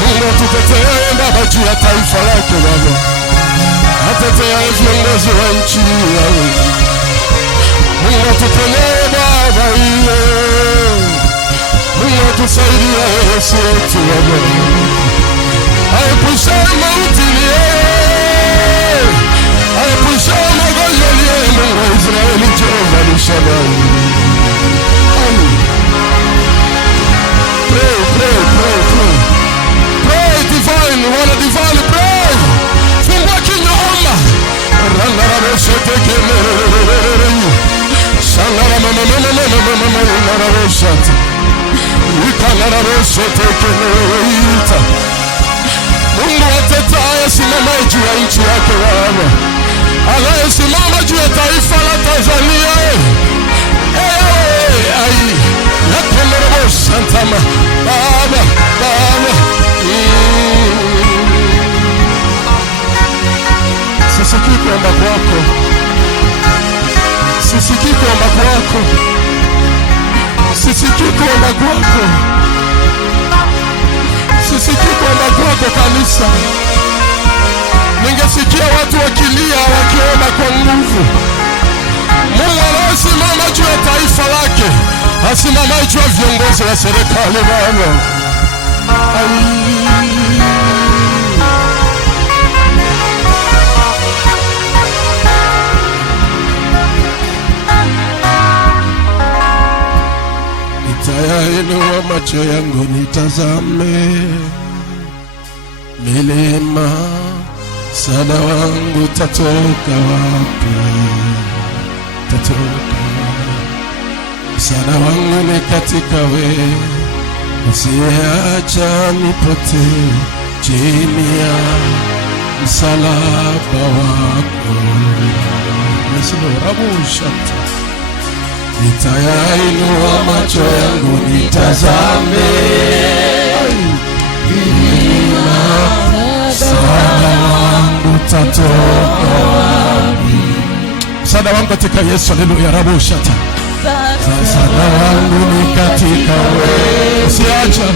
Mungu atutetee Baba juu ya taifa lake Baba. Atetee viongozi wa nchi yao. Mungu atutetee Baba ile. Mungu atusaidie Yesu wetu Baba. Aepushe mauti yeye. Aepushe magonjwa yeye Mungu wa Israeli Jehova ni Shaddai. Pray, pray, pray, pray. Pray divine, wanna divine pray. Fungua kinywa omba. Rangara meshete kelele. Shangara mama mama mama mama mama meshete. Ikangara meshete kelele. Mungu atetaye simama juu ya nchi yake Baba. Anayesimama juu ya taifa la Tanzania. Ai. Nakomero Santama Baba Baba. Sisikii kuomba kwako. Sisikii kuomba kwako. Sisikii kuomba kwako. Sisikii kuomba kwako kanisa. Ningesikia watu wakilia wakiomba kwa nguvu. Mungu anasimama juu ya taifa lake. Asimama juu ya viongozi wa serikali Baba. Nitayainua macho yangu nitazame milima, msaada wangu tatoka wapi? Tatoka msaada wangu ni katika wewe, usiacha nipotee chini ya msalaba wako. Nitayainua macho yangu nitazame milima, msaada wangu tatoka wapi? Msaada wangu katika Yesu. Haleluya. Rabushata. Msaada wangu ni katika wewe, usiacha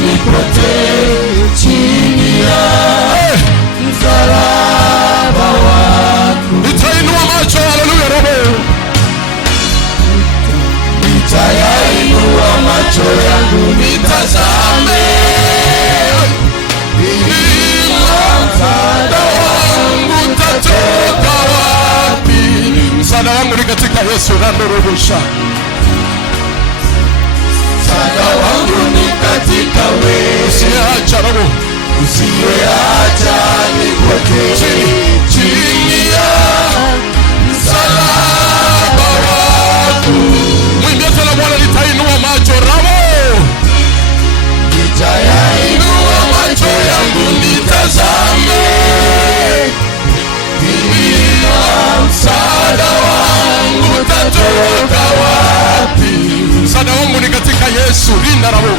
nipotee chini ya msalaba wako. Nitainua macho. Haleluya. Rabu. Nitayainua macho yangu nitazame Randorobosha. Msaada wangu ni katika wewe. Usiacha Roho, usiacha nipotee chini ya msalaba wako. Mwimbie tena Bwana, nitainua macho Ramo, nitayainua macho yangu nitazame, msaada wangu utatoka wapi? msaada wangu ni katika Yesu. Linda Ramo,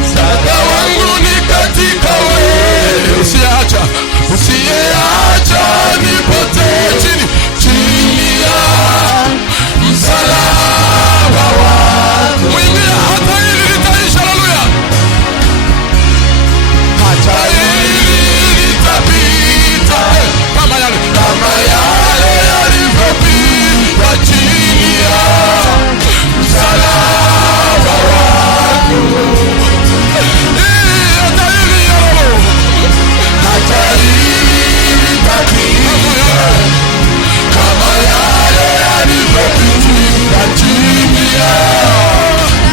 msaada wangu ni katika wewe. usiacha nipotee chini ya msalaba wako. Mwimbie hata hili litaisha. Haleluya. Hata hili litapita Kama yale yalivyopita chini ya msalaba wako. Hata hili litapita kama yale yalivyopita chini ya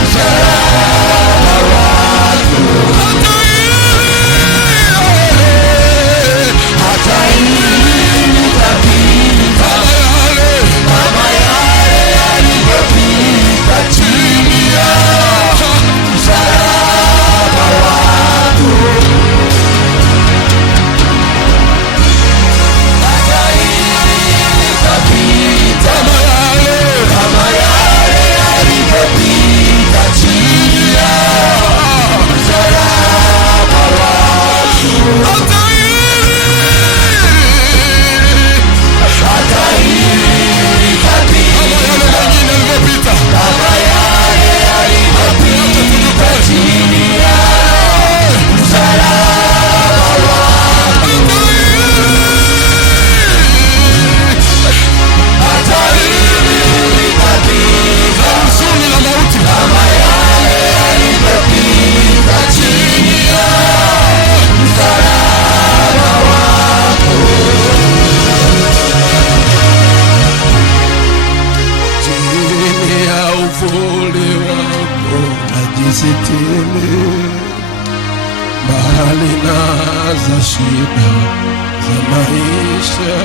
msalaba wako. Hata hili litapita kama yale yalivyopita chini ya msalaba wako. Hata hili litapita kama yale yalivyopita chini ya msalaba wako. Hata hili litapita kama yale yalivyopita chini ya msalaba wako. Hata hili litapita huzuni na mauti, kama yale yalivyopita chini ya msalaba wako. chini ya uvuli wako najisitiri, mbali na za shida za maisha.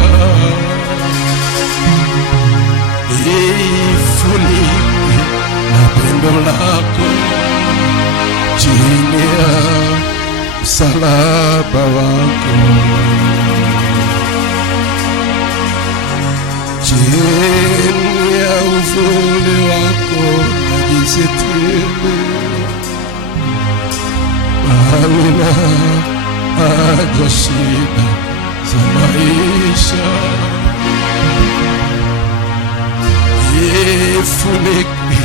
Nifunike na pendo lako chini ya msalaba wako. Chini ya uvuli wako najisitiri, mbali na haja shida za maisha. Nifunike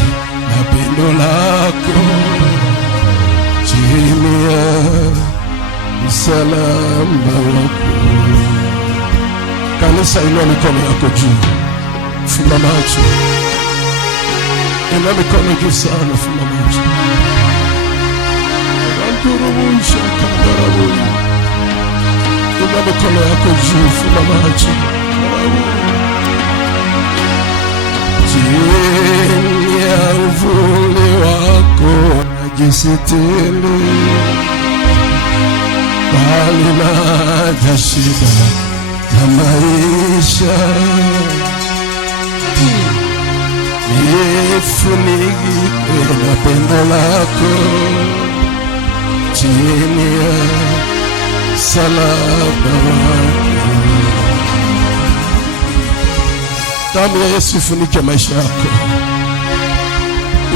na pendo lako chini ya msalaba wako. Kanisa, inua mikono yako juu, fumba macho. Inua mikono juu sana, fumba macho. Inua mikono yako juu, fumba macho. Chini ya uvuli wako najisitiri, mbali na haja shida za maisha. Nifunike na pendo lako chini ya msalaba wako. Damu ya Yesu ifunike maisha yako.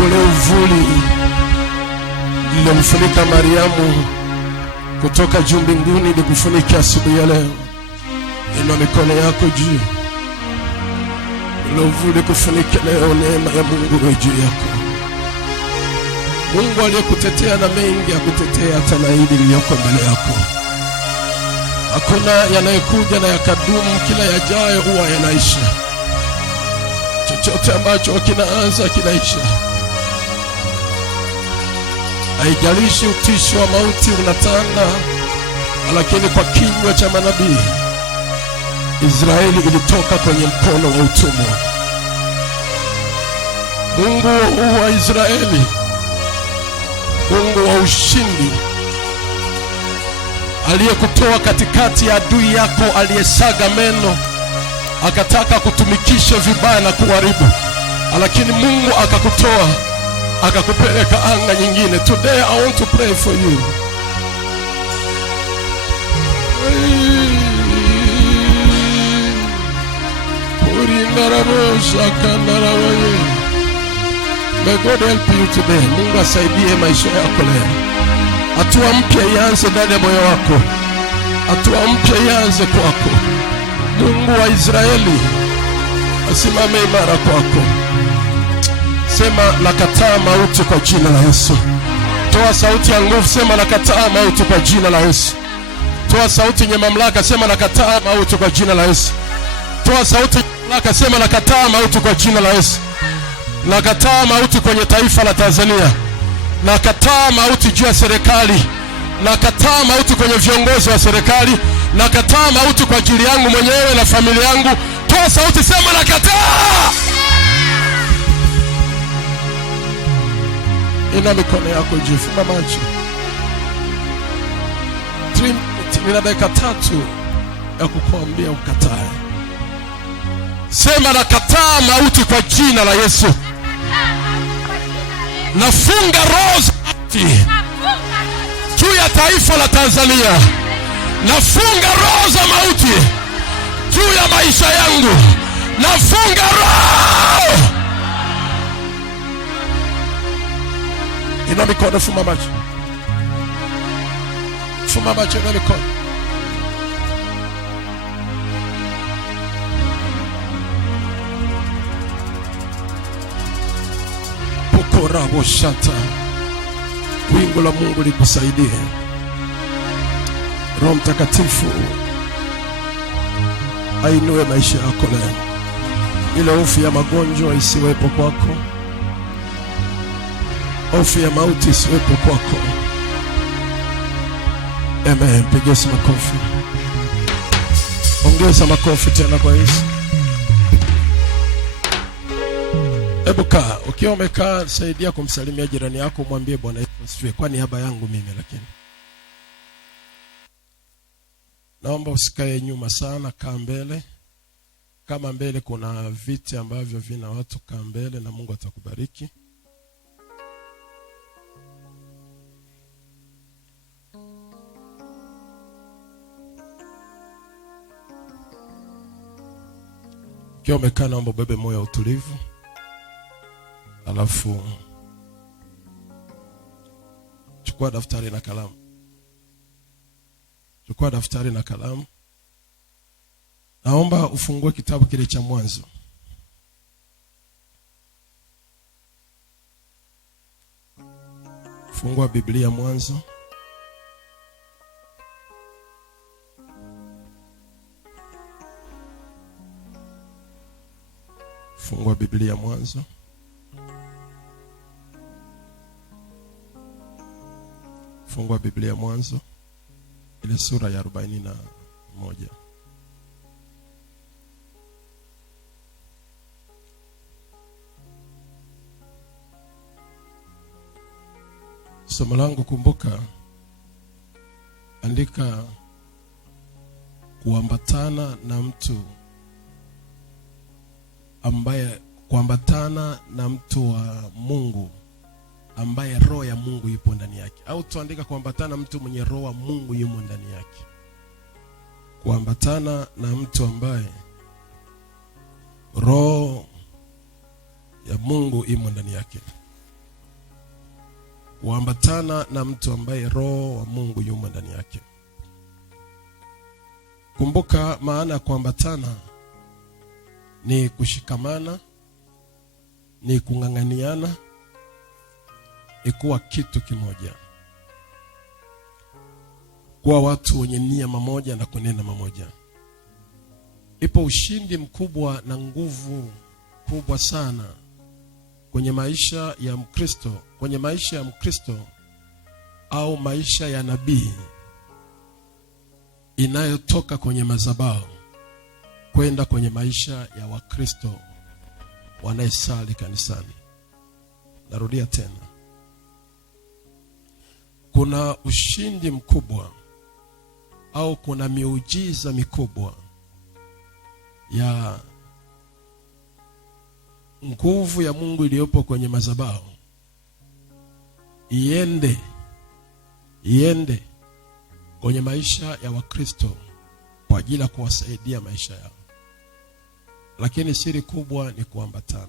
Ule uvuli uliomfunika Mariamu kutoka juu mbinguni likufunike asubuhi ya leo. Inua mikono yako juu. Ule uvuli kufunike leo, neema ya Mungu iwe juu yako. Mungu aliyekutetea na mengi akutetea hata na hili lililoko mbele yako. Hakuna yanayekuja na yakadumu, kila yajayo huwa yanaisha. Chochote ambacho kinaanza kinaisha. Haijalishi utisho wa mauti unatanda, lakini kwa kinywa cha manabii Israeli ilitoka kwenye mkono wa utumwa. Mungu wa Israeli, Mungu wa ushindi, aliyekutoa katikati ya adui yako aliyesaga meno, akataka kutumikisha vibaya na kuharibu, lakini Mungu akakutoa, akakupeleka anga nyingine. Today I want to pray for you. May God help you today. Mungu asaidie maisha yako leo. Hatua mpya ianze ndani ya moyo wako. Hatua mpya ianze kwako. Mungu wa Israeli asimame imara kwako. Sema nakataa mauti kwa jina la Yesu. Toa sauti ya nguvu, sema nakataa mauti kwa jina la Yesu. Toa sauti yenye mamlaka, sema nakataa mauti kwa jina la Yesu. Toa sauti yenye mamlaka, sema nakataa mauti kwa jina la Yesu. Nakataa mauti kwenye taifa la Tanzania. Nakataa mauti juu ya serikali. Nakataa mauti kwenye viongozi wa serikali. Nakataa mauti kwa ajili yangu mwenyewe na familia yangu. Toa sauti, sema nakataa. Ina mikono yako juu, fumba macho. Nina dakika 3 ya kukuambia ukatae. Sema nakataa mauti kwa jina la Yesu. Nafunga roho za mauti juu ya taifa la Tanzania. Nafunga roho za mauti juu ya maisha yangu. Nafunga roho. Ina mikono, fumba macho. Fumba macho, ina mikono. Rabo shata. Wingu la Mungu likusaidie. Roho Mtakatifu ainue maisha yako leo. Ile hofu ya magonjwa isiwepo kwako. Hofu ya mauti isiwepo kwako. Amen. Pigia makofi. Ongeza makofi tena kwa Yesu. Hebu kaa, ukiwa umekaa saidia kumsalimia jirani yako, mwambie Bwana Yesu asifiwe kwa niaba yangu mimi. Lakini naomba usikae nyuma sana, kaa mbele. Kama mbele kuna viti ambavyo vina watu, kaa mbele na Mungu atakubariki. Ukiwa umekaa naomba ubebe moyo wa utulivu. Alafu chukua daftari na kalamu. Chukua daftari na kalamu. Naomba ufungue kitabu kile cha Mwanzo. Fungua Biblia Mwanzo. Fungua Biblia Mwanzo. Fungua Biblia Mwanzo ile sura ya 41. Somo langu, kumbuka, andika kuambatana na mtu ambaye, kuambatana na mtu wa Mungu ambaye roho ya Mungu yupo ndani yake. Au tuandika kuambatana mtu mwenye roho wa Mungu yumo ndani yake. Kuambatana na mtu ambaye roho ya Mungu yumo ndani yake. Kuambatana na mtu ambaye roho wa Mungu yumo ndani yake. Kumbuka maana ya kuambatana ni kushikamana, ni kung'ang'aniana, ni kuwa kitu kimoja, kuwa watu wenye nia mamoja na kunena mamoja. Ipo ushindi mkubwa na nguvu kubwa sana kwenye maisha ya Mkristo, kwenye maisha ya Mkristo au maisha ya nabii inayotoka kwenye madhabahu kwenda kwenye maisha ya Wakristo wanayesali kanisani. Narudia tena. Kuna ushindi mkubwa au kuna miujiza mikubwa ya nguvu ya Mungu iliyopo kwenye madhabahu iende kwenye maisha ya Wakristo kwa ajili ya kuwasaidia maisha yao. Lakini siri kubwa ni kuambatana.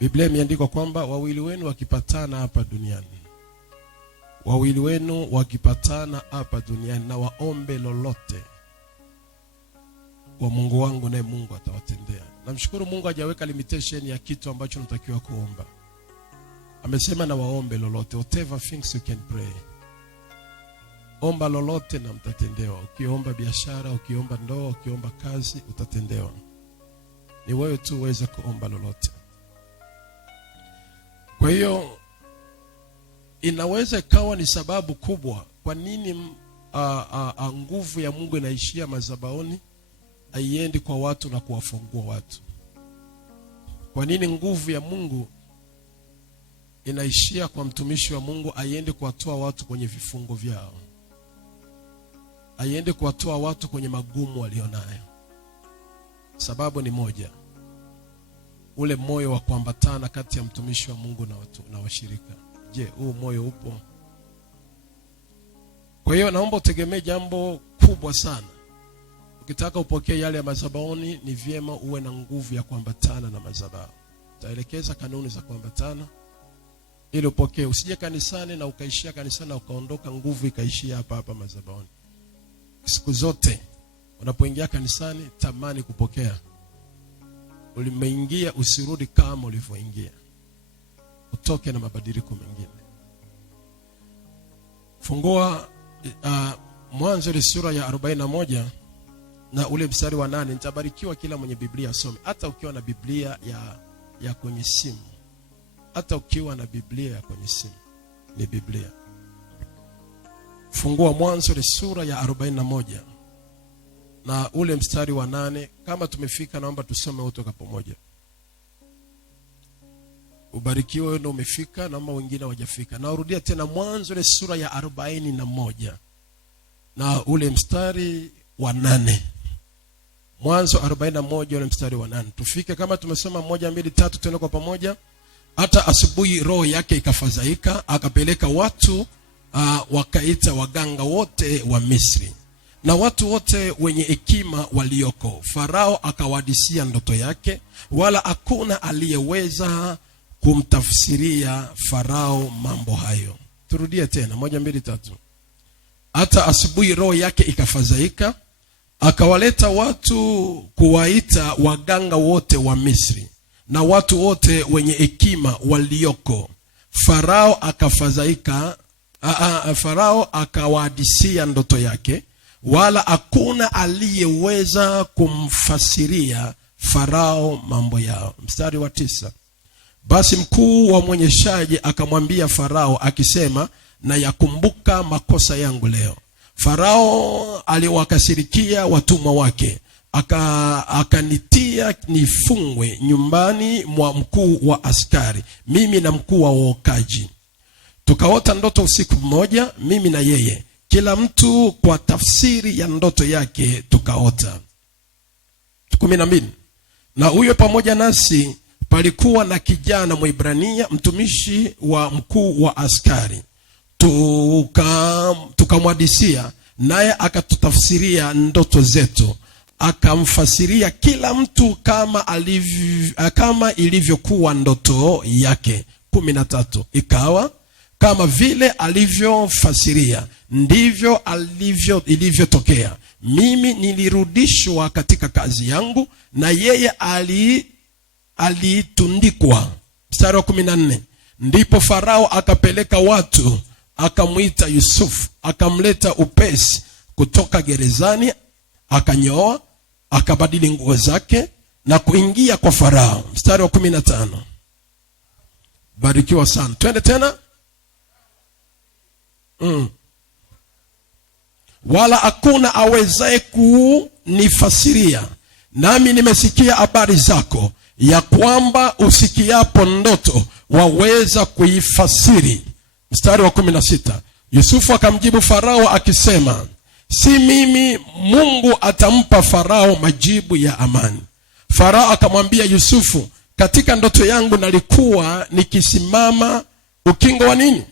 Biblia imeandikwa kwamba wawili wenu wakipatana hapa duniani na waombe lolote kwa Mungu wangu, naye Mungu atawatendea. Namshukuru Mungu hajaweka limitation ya kitu ambacho natakiwa kuomba. Amesema na waombe lolote, whatever things you can pray. Omba lolote na mtatendewa. Ukiomba biashara, ukiomba ndoa, ukiomba kazi, utatendewa. Ni wewe tu uweze kuomba lolote. Kwa hiyo inaweza ikawa ni sababu kubwa kwa nini nguvu ya Mungu inaishia madhabahuni, haiendi kwa watu na kuwafungua watu. Kwa nini nguvu ya Mungu inaishia kwa mtumishi wa Mungu, haiendi kuwatoa watu kwenye vifungo vyao, haiendi kuwatoa watu kwenye magumu walionayo? Sababu ni moja, ule moyo wa kuambatana kati ya mtumishi wa Mungu na watu na washirika. Je, huu moyo upo? Kwa hiyo naomba utegemee jambo kubwa sana. Ukitaka upokee yale ya madhabahuni, ni vyema uwe na nguvu ya kuambatana na madhabahu. Taelekeza kanuni za kuambatana ili upokee. Usije kanisani na ukaishia kanisani na ukaondoka, nguvu ikaishia hapa madhabahuni. Siku zote unapoingia kanisani, tamani kupokea. Ulimeingia, usirudi kama ulivyoingia. Utoke na mabadiliko mengine. Fungua Mwanzo ile sura ya 41 na ule mstari wa 8. Nitabarikiwa kila mwenye Biblia asome. Hata ukiwa na Biblia ya kwenye simu. Hata ukiwa na Biblia ya kwenye simu. Ni Biblia. Fungua Mwanzo ile sura ya 41 na ule mstari wa 8. Kama tumefika, naomba tusome wote kwa pamoja. Ubarikiwe wewe ndio umefika, naomba wengine hawajafika. Narudia tena, Mwanzo ile sura ya 41 na ule mstari wa 8. Mwanzo 41 ule mstari wa 8. Tufike kama tumesoma 1 2 3, tuende kwa pamoja. Hata asubuhi roho yake ikafadhaika, akapeleka watu wakaita waganga wote wa Misri na watu wote wenye hekima walioko. Farao akawadisia ndoto yake, wala hakuna aliyeweza kumtafsiria Farao mambo hayo. Turudie tena 1 2 3. Hata asubuhi roho yake ikafadhaika, akawaleta watu kuwaita waganga wote wa Misri na watu wote wenye hekima walioko. Farao akafadhaika, Farao akawadisia ndoto yake, wala hakuna aliyeweza kumfasiria Farao mambo yao. Mstari wa 9. Basi mkuu wa mwenyeshaji akamwambia Farao akisema, na yakumbuka makosa yangu leo. Farao aliwakasirikia watumwa wake, akanitia nifungwe nyumbani mwa mkuu wa askari, mimi na mkuu wa waokaji. Tukaota ndoto usiku mmoja, mimi na yeye, kila mtu kwa tafsiri ya ndoto yake tukaota. 12. Na huyo pamoja nasi palikuwa na kijana Mwebrania, mtumishi wa mkuu wa askari. Tukamwadisia, naye akatutafsiria ndoto zetu, akamfasiria kila mtu kama ilivyokuwa ndoto yake. 13. Ikawa kama vile alivyofasiria, ndivyo ilivyotokea. Mimi nilirudishwa katika kazi yangu, na yeye alitundikwa. Mstari wa 14. Ndipo Farao akapeleka watu, akamwita Yusufu, akamleta upesi kutoka gerezani, akanyoa, akabadili nguo zake na kuingia kwa Farao. Mstari wa 15. Barikiwa sana. Twende tena. wala hakuna awezaye kunifasiria. Nami nimesikia habari zako, ya kwamba usikiapo ndoto waweza kuifasiri. Mstari wa 16. Yusufu akamjibu Farao akisema, si mimi. Mungu atampa Farao majibu ya amani. Farao akamwambia Yusufu, katika ndoto yangu nalikuwa nikisimama ukingo wa nini?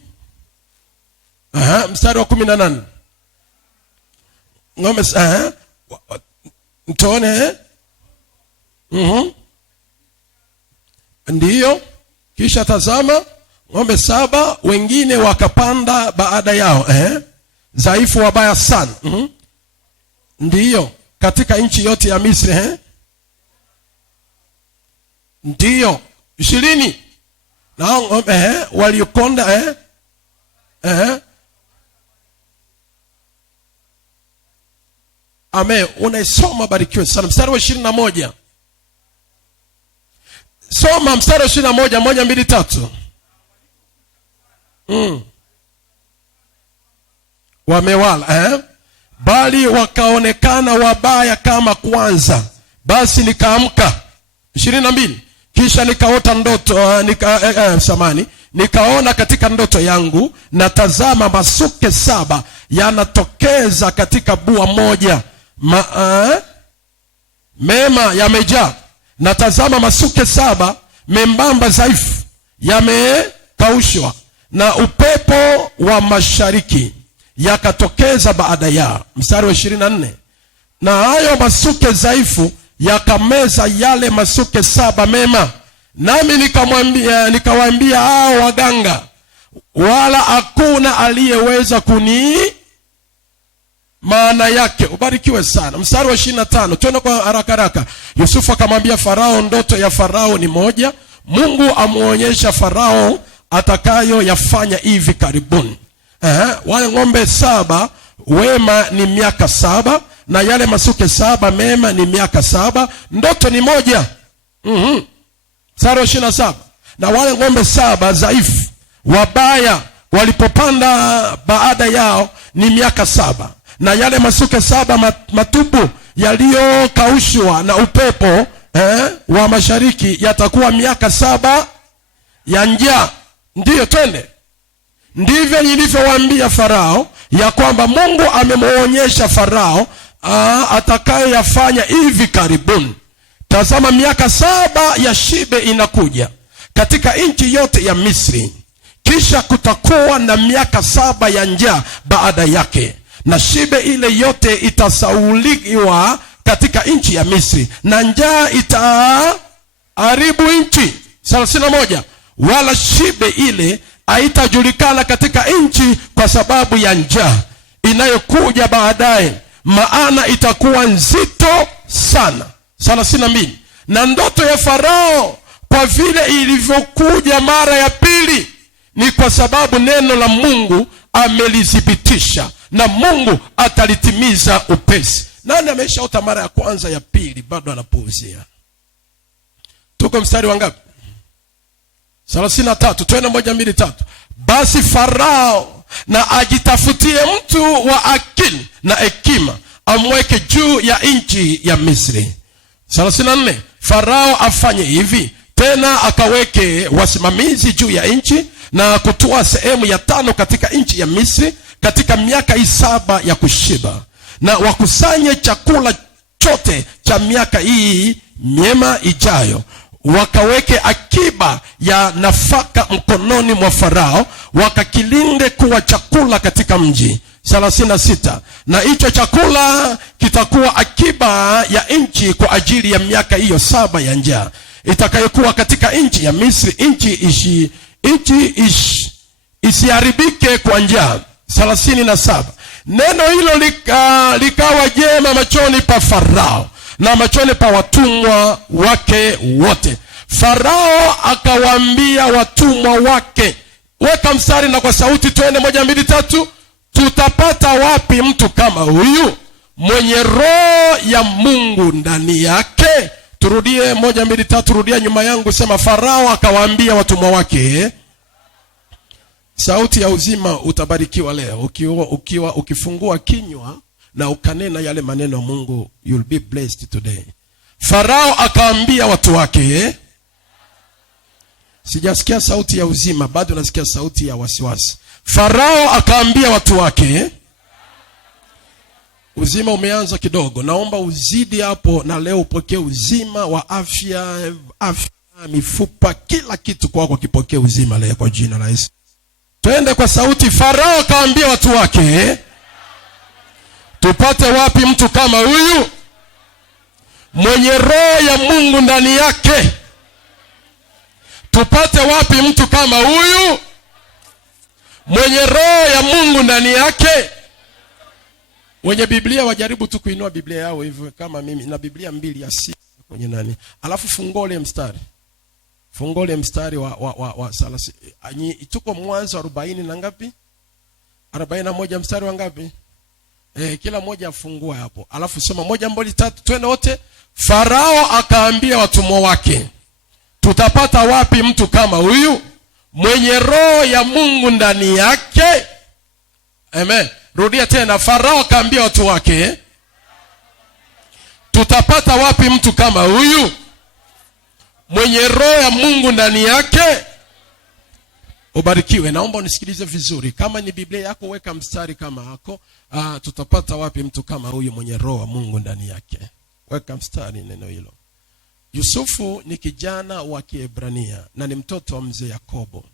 Mstari wa 18. Ng'ombe mtone ndiyo. Kisha tazama, ng'ombe 7 wengine wakapanda baada yao, dhaifu wabaya sana. Ndiyo, katika nchi yote ya Misri, ndiyo 20 na ng'ombe waliokonda, Amen. Unaisoma, barikiwe sana. Mstari wa 21. Soma mstari wa 21, 1, 2, 3. Wamewala, bali wakaonekana wabaya kama kwanza. Basi nikaamka. 22. Kisha nikaota ndoto, nikaona katika ndoto yangu, na tazama masuke 7 yanatokeza katika bua moja. Mema yamejaa. Na tazama masuke 7 membamba dhaifu yamekaushwa, na upepo wa mashariki yakatokeza baada ya. Mstari wa 24. Na hayo masuke dhaifu yakameza yale masuke 7 mema. Nami nikawaambia hao waganga, wala hakuna aliyeweza kuni maana yake. Ubarikiwe sana. Mstari wa 25. Twende kwa haraka. Yusufu akamwambia Farao, ndoto ya Farao ni moja. Mungu amuonyesha Farao atakayo yafanya hivi karibuni. Wale ng'ombe 7 wema ni miaka 7, na yale masuke 7 mema ni miaka 7. Ndoto ni moja. Mstari wa 27. Na wale ng'ombe 7 dhaifu wabaya walipopanda baada yao ni miaka 7, na yale masuke 7 matupu yaliyokaushwa na upepo wa mashariki yatakuwa miaka 7 ya njaa. Ndiyo, twende. Ndivyo nilivyowaambia Farao, ya kwamba Mungu amemuonyesha Farao atakaye yafanya hivi karibuni. Tazama, miaka 7 ya shibe inakuja katika nchi yote ya Misri. Kisha kutakuwa na miaka 7 ya njaa baada yake, na shibe ile yote itasauliwa katika nchi ya Misri, na njaa itaharibu nchi. 31. Wala shibe ile haitajulikana katika nchi kwa sababu ya njaa inayokuja baadaye, maana itakuwa nzito sana. 32. Na ndoto ya Farao kwa vile ilivyokuja mara ya pili, ni kwa sababu neno la Mungu amelithibitisha, na Mungu atalitimiza upesi. Nani ameshaota mara ya kwanza, ya pili bado anapuuzia? Tuko mstari wa ngapi? 33. Twende 1, 2, 3. Basi Farao na ajitafutie mtu wa akili na hekima, amweke juu ya nchi ya Misri. 34. Farao afanye hivi tena, akaweke wasimamizi juu ya nchi, na kutoa sehemu ya 5 katika nchi ya Misri katika miaka 7 ya kushiba, na wakusanye chakula chote cha miaka hii myema ijayo, wakaweke akiba ya nafaka mkononi mwa Farao, wakakilinde kuwa chakula katika mji. 36. Na hicho chakula kitakuwa akiba ya nchi kwa ajili ya miaka hiyo 7 ya njaa itakayokuwa katika nchi ya Misri, nchi isiharibike kwa njaa. 37. Neno hilo likawa jema machoni pa Farao na machoni pa watumwa wake wote. Farao akawaambia watumwa wake, weka mstari na kwa sauti, twende 1, 2, 3. Tutapata wapi mtu kama huyu mwenye roho ya Mungu ndani yake? Turudie 1, 2, 3. Rudia nyuma yangu, sema Farao akawaambia watumwa wake, Sauti ya uzima utabarikiwa leo. Ukifungua kinywa na ukanena yale maneno ya Mungu, you'll be blessed today. Farao akaambia watu wake, sijasikia sauti ya uzima, bado nasikia sauti ya wasiwasi. Farao akaambia watu wake, uzima umeanza kidogo, naomba uzidi hapo, na leo upokee uzima wa afya, mifupa, kila kitu kwako kipokee uzima leo kwa jina la Yesu. Twende kwa sauti. Farao akaambia watu wake, tupate wapi mtu kama huyu mwenye roho ya Mungu ndani yake? Tupate wapi mtu kama huyu mwenye roho ya Mungu ndani yake? Wenye Biblia wajaribu tu kuinua Biblia yao hivyo kama mimi na Biblia 2 ya 6 kwenye nani. Alafu fungole mstari. Fungole mstari wa salasi. Tuko Mwanzo 40 na ngapi? 41 mstari wa ngapi? Kila mmoja afungua hapo. Alafu soma 1 2 3 twende wote. Farao akaambia watumwa wake, tutapata wapi mtu kama huyu mwenye roho ya Mungu ndani yake? Amen. Rudia tena. Farao akaambia watu wake, tutapata wapi mtu kama huyu mwenye roho ya Mungu ndani yake? Ubarikiwe. Naomba unisikilize vizuri. Kama ni Biblia yako weka mstari kama hako. Tutapata wapi mtu kama huyu mwenye roho ya Mungu ndani yake? Weka mstari neno hilo. Yusufu ni kijana wa Kiebrania na ni mtoto wa mzee Yakobo.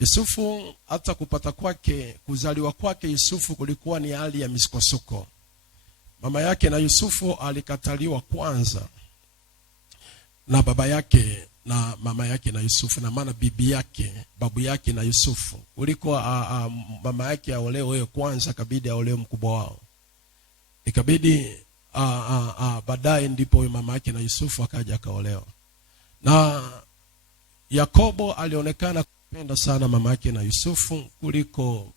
Yusufu hata kupata kwake, kuzaliwa kwake Yusufu kulikuwa ni hali ya misukosuko. Mama yake na Yusufu alikataliwa kwanza na baba yake na mama yake na Yusufu, na maana bibi yake, babu yake na Yusufu. Ulikuwa mama yake aolewe kwanza, kabidi aolewe mkubwa wao. Ikabidi baadaye ndipo mama yake na Yusufu akaja akaolewa. Na Yakobo alionekana kupenda sana mama yake na Yusufu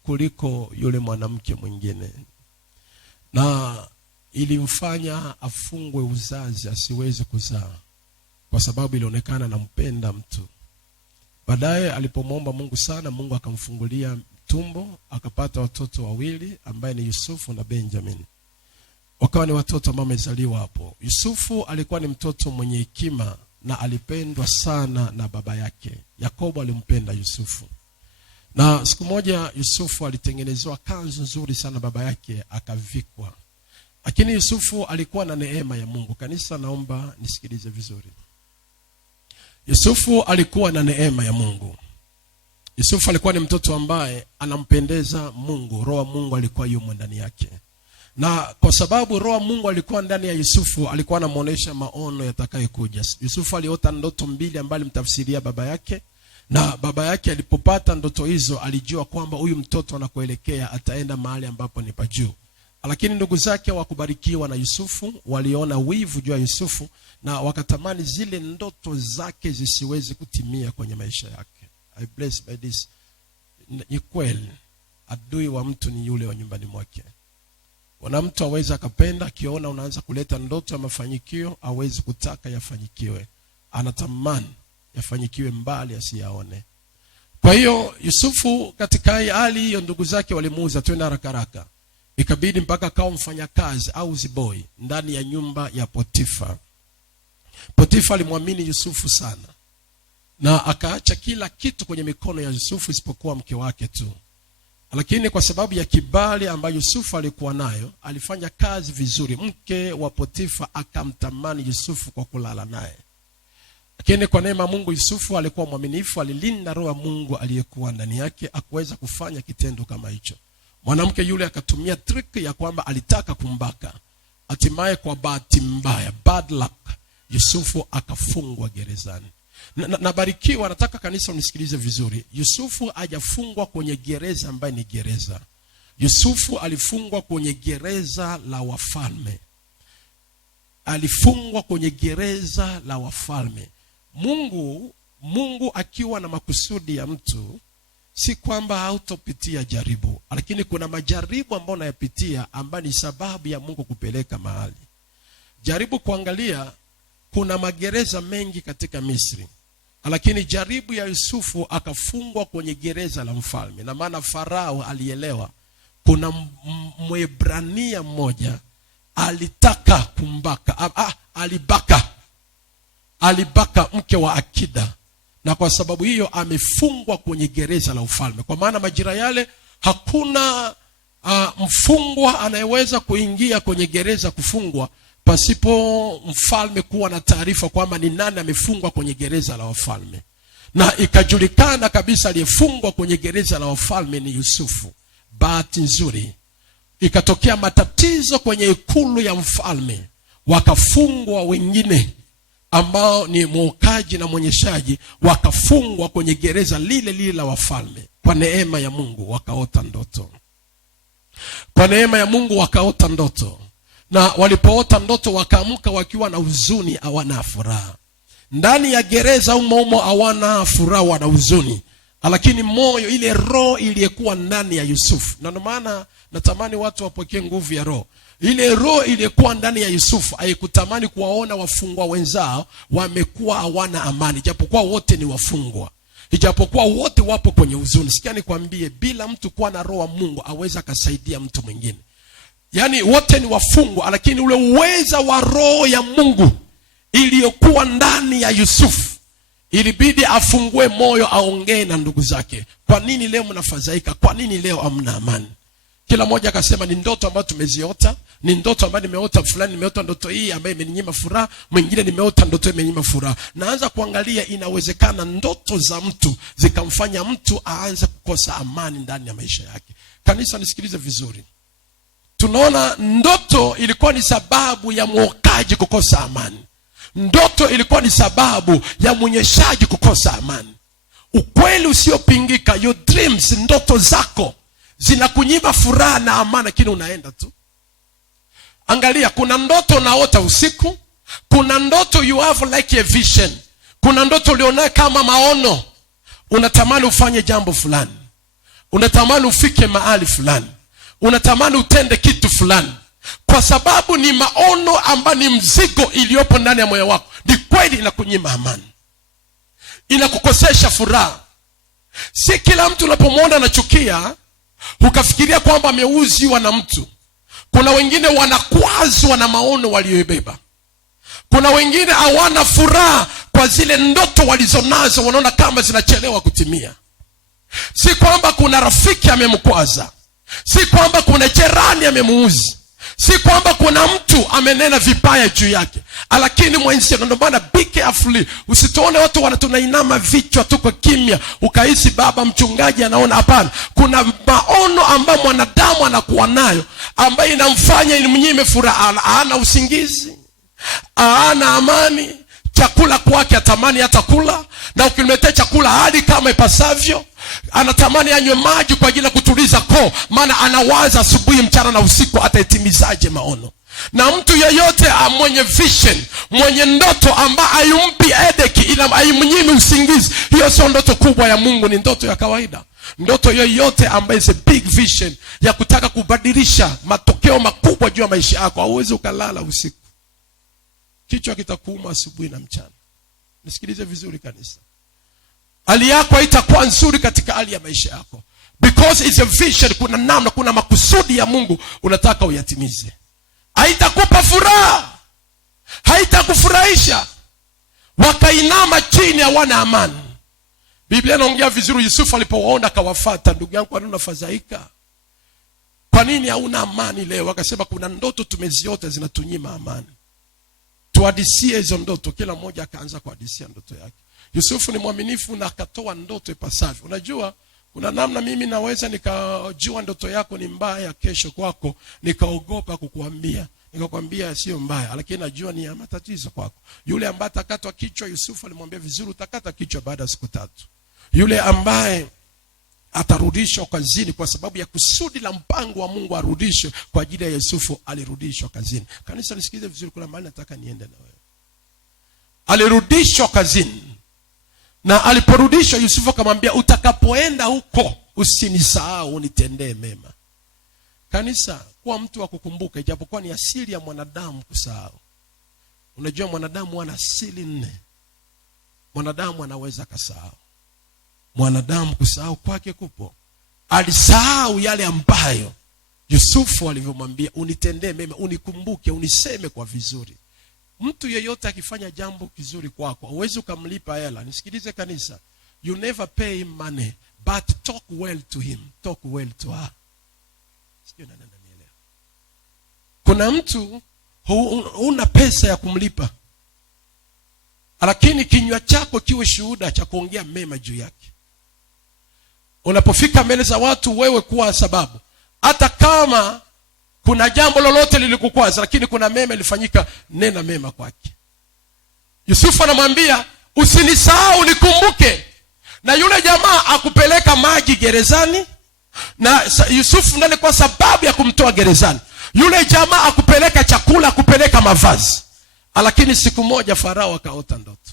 kuliko yule mwanamke mwingine. Na ilimfanya afungwe uzazi asiweze kuzaa, kwa sababu ilionekana anampenda mtu. Baadaye alipomwomba Mungu sana, Mungu akamfungulia tumbo, akapata watoto wawili ambaye ni Yusufu na Benjamin. Wakawa ni watoto ambao wamezaliwa hapo. Yusufu alikuwa ni mtoto mwenye hekima na alipendwa sana na baba yake. Yakobo alimpenda Yusufu. Na siku moja Yusufu alitengenezewa kanzu nzuri sana baba yake akavikwa. Lakini Yusufu alikuwa na neema ya Mungu. Kanisa, naomba nisikilize vizuri. Yusufu alikuwa na neema ya Mungu. Yusufu alikuwa ni mtoto ambaye anampendeza Mungu. Roho wa Mungu alikuwa yumo ndani yake. Na kwa sababu roho wa Mungu alikuwa ndani ya Yusufu, alikuwa anamuonesha maono yatakayokuja. Yusufu aliota ndoto 2 ambazo alimtafsiria baba yake, na baba yake alipopata ndoto hizo alijua kwamba huyu mtoto anakoelekea ataenda mahali ambapo ni pa juu. Lakini ndugu zake wakubarikiwa na Yusufu waliona wivu juu ya Yusufu na wakatamani zile ndoto zake zisiweze kutimia kwenye maisha yake. I bless by this. Ni kweli adui wa mtu ni yule wa nyumbani mwake. Wana mtu aweza akapenda, akiona unaanza kuleta ndoto ya mafanikio, hawezi kutaka yafanyikiwe. Anatamani yafanyikiwe mbali asiyaone. Kwa hiyo Yusufu katika hali hiyo ndugu zake walimuuza twende haraka. Ikabidi mpaka akawa mfanyakazi au ziboi ndani ya nyumba ya Potifa. Potifa alimwamini Yusufu sana, na akaacha kila kitu kwenye mikono ya Yusufu isipokuwa mke wake tu. Lakini kwa sababu ya kibali ambayo Yusufu alikuwa nayo, alifanya kazi vizuri. Mke wa Potifa akamtamani Yusufu kwa kulala naye. Lakini kwa neema Mungu, Yusufu alikuwa mwaminifu, alilinda roho ya Mungu aliyekuwa ndani yake, hakuweza kufanya kitendo kama hicho. Mwanamke yule akatumia trick ya kwamba alitaka kumbaka. Hatimaye kwa bahati mbaya, bad luck, Yusufu akafungwa gerezani. Nabarikiwa, nataka kanisa unisikilize vizuri. Yusufu hajafungwa kwenye gereza ambaye ni gereza. Yusufu alifungwa kwenye gereza la wafalme. Alifungwa kwenye gereza la wafalme. Mungu akiwa na makusudi ya mtu, si kwamba hautopitia jaribu, lakini kuna majaribu ambayo unayapitia ambayo ni sababu ya Mungu kupeleka mahali. Jaribu kuangalia, kuna magereza mengi katika Misri. Lakini jaribu ya Yusufu akafungwa kwenye gereza la mfalme. Na maana Farao alielewa kuna Mwebrania mmoja alitaka kumbaka, alibaka mke wa akida, na kwa sababu hiyo amefungwa kwenye gereza la ufalme. Kwa maana majira yale hakuna mfungwa anayeweza kuingia kwenye gereza kufungwa pasipo mfalme kuwa na taarifa kwamba ni nani amefungwa kwenye gereza la wafalme. Na ikajulikana kabisa aliyefungwa kwenye gereza la wafalme ni Yusufu. Bahati nzuri ikatokea matatizo kwenye ikulu ya mfalme, wakafungwa wengine ambao ni mwokaji na mwenyeshaji, wakafungwa kwenye gereza lile lile la wafalme. Kwa neema ya Mungu wakaota ndoto. Kwa neema ya Mungu wakaota ndoto. Na walipoota ndoto wakaamka wakiwa na huzuni, hawana furaha. Ndani ya gereza umo hawana furaha, wana huzuni. Lakini moyo, ile roho iliyekuwa ndani ya Yusufu. Na ndio maana natamani watu wapokee nguvu ya roho. Ile roho iliyekuwa ndani ya Yusufu haikutamani kuwaona wafungwa wenzao wamekuwa hawana amani, ijapokuwa wote ni wafungwa, ijapokuwa wote wapo kwenye huzuni. Sikia nikwambie, bila mtu kuwa na roho wa Mungu aweza akasaidia mtu mwingine. Yaani wote ni wafungwa, lakini ule uweza wa roho ya Mungu iliyokuwa ndani ya Yusufu ilibidi afungue moyo, aongee na ndugu zake. Kwa nini leo mnafadhaika? Kwa nini leo hamna amani? Kila mmoja akasema ni ndoto ambayo tumeziota, ni ndoto ambayo nimeota fulani, nimeota ndoto hii ambayo imeninyima furaha, mwingine nimeota ndoto imeninyima furaha. Naanza kuangalia, inawezekana ndoto za mtu zikamfanya mtu aanze kukosa amani ndani ya maisha yake. Kanisa nisikilize vizuri. Tunaona ndoto ilikuwa ni sababu ya mwokaji kukosa amani. Ndoto ilikuwa ni sababu ya mwenyeshaji kukosa amani. Ukweli usiopingika, your dreams, ndoto zako zinakunyima furaha na amani, lakini unaenda tu. Angalia, kuna ndoto unaota usiku, kuna ndoto you have like a vision, kuna ndoto ulionayo kama maono. Unatamani ufanye jambo fulani, unatamani ufike mahali fulani, unatamani utende kitu fulani. Kwa sababu ni maono ambayo ni mzigo iliyopo ndani ya moyo wako, ni kweli inakunyima amani, inakukosesha furaha. Si kila mtu unapomwona anachukia ukafikiria kwamba ameuziwa na mtu. Kuna wengine wanakwazwa na maono waliyobeba. Kuna wengine hawana furaha kwa zile ndoto walizonazo, wanaona kama zinachelewa kutimia. Si kwamba kuna rafiki amemkwaza, si kwamba kuna jirani amemuuzi, si kwamba kuna mtu amenena vibaya juu yake, lakini mwenzi. Ndio maana be careful, usituone watu wanatunainama vichwa tuko kimya ukahisi baba mchungaji anaona. Hapana, kuna maono ambayo mwanadamu anakuwa nayo ambayo inamfanya inimnyime furaha. Hana usingizi, hana amani, chakula kwake atamani hata kula, na ukimletea chakula hadi kama ipasavyo. Anatamani anywe maji kwa ajili ya kutuliza koo, maana anawaza asubuhi, mchana na usiku ataitimizaje maono. Na mtu yeyote mwenye vision, mwenye ndoto ambaye hayumpi headache, ila haimnyimi usingizi, hiyo sio ndoto kubwa ya Mungu, ni ndoto ya kawaida. Ndoto yoyote ambayo is a big vision ya kutaka kubadilisha matokeo makubwa juu ya maisha yako, hauwezi ukalala usiku, kichwa kitakuuma asubuhi na mchana. Nisikilize vizuri kanisa. Hali yako haitakuwa nzuri katika hali ya maisha yako, because it's a vision. Kuna namna, kuna makusudi ya Mungu unataka uyatimize. Haitakupa furaha, haitakufurahisha. Wakainama chini, hawana amani. Biblia inaongea vizuri. Yusufu alipowaona akawafuata. Ndugu yangu, kwa nini unafadhaika? Kwa nini hauna amani leo? Akasema kuna ndoto tumeziota zinatunyima amani. Tuhadisie hizo ndoto. Kila mmoja akaanza kuhadisia ndoto yake. Yusufu ni mwaminifu na akatoa ndoto ipasavyo. Unajua kuna namna mimi naweza nikajua ndoto yako ni mbaya kesho kwako, nikaogopa kukuambia. Nikakwambia sio mbaya, lakini najua ni matatizo kwako. Yule ambaye atakatwa kichwa, Yusufu alimwambia vizuri, utakata kichwa baada ya siku 3. Yule ambaye atarudishwa kazini kwa sababu ya kusudi la mpango wa Mungu arudishwe kwa ajili ya Yusufu, alirudishwa kazini. Kanisa nisikilize vizuri, kuna mahali nataka niende na wewe. Alirudishwa kazini. Na aliporudishwa, Yusufu akamwambia, utakapoenda huko usinisahau, unitendee mema. Kanisa, kuwa mtu wa kukumbuka, ijapokuwa ni asili ya mwanadamu kusahau. Unajua mwanadamu ana asili 4. Mwanadamu anaweza kusahau. Mwanadamu kusahau kwake kupo. Alisahau yale ambayo Yusufu alivyomwambia, unitendee mema, unikumbuke, uniseme kwa vizuri. Mtu yeyote akifanya jambo kizuri kwako, huwezi ukamlipa hela. Nisikilize kanisa. You never pay him money, but talk well to him. Talk well to her. Sikio nani ananielewa? Kuna mtu una pesa ya kumlipa, lakini kinywa chako kiwe shuhuda cha kuongea mema juu yake. Unapofika mbele za watu, wewe kuwa sababu. Hata kama kuna jambo lolote lilikukwaza, lakini kuna mema ilifanyika, nena mema kwake. Yusufu anamwambia, usinisahau, nikumbuke. Na yule jamaa akupeleka maji gerezani, na Yusufu ndani kwa sababu ya kumtoa gerezani. Yule jamaa akupeleka chakula, akupeleka mavazi. Lakini siku moja Farao akaota ndoto.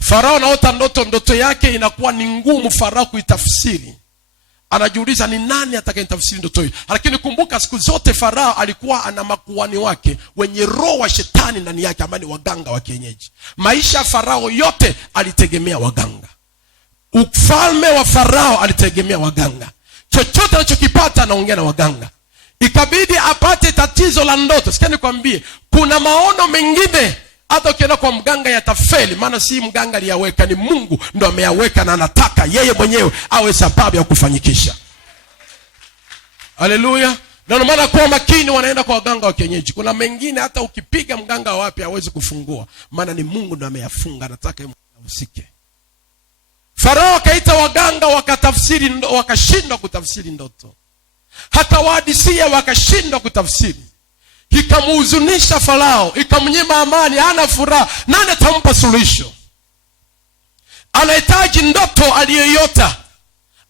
Farao anaota ndoto, ndoto yake inakuwa ni ngumu Farao kuitafsiri. Anajiuliza ni nani atakayetafsiri ndoto hii? Lakini kumbuka, siku zote Farao alikuwa ana makuhani wake wenye roho wa shetani ndani yake, ambao ni waganga wa kienyeji. Maisha ya Farao yote alitegemea waganga. Ufalme wa Farao alitegemea waganga. Chochote anachokipata anaongea na waganga. Ikabidi apate tatizo la ndoto. Sikia nikwambie, kuna maono mengine hata ukienda kwa mganga yatafeli, maana si mganga aliyaweka, ni Mungu ndo ameyaweka, na anataka yeye mwenyewe awe sababu ya kufanyikisha. Haleluya. Na ndio maana kwa makini wanaenda kwa waganga wa kienyeji. Kuna mengine hata ukipiga mganga wapi hawezi kufungua, maana ni Mungu ndo ameyafunga, anataka yeye usike. Farao akaita waganga, wakatafsiri ndoto, wakashindwa kutafsiri ndoto. Hata wahadisia wakashindwa kutafsiri. Ikamuhuzunisha Farao, ikamnyima amani, hana furaha. Nani atampa suluhisho? Anahitaji ndoto aliyoiota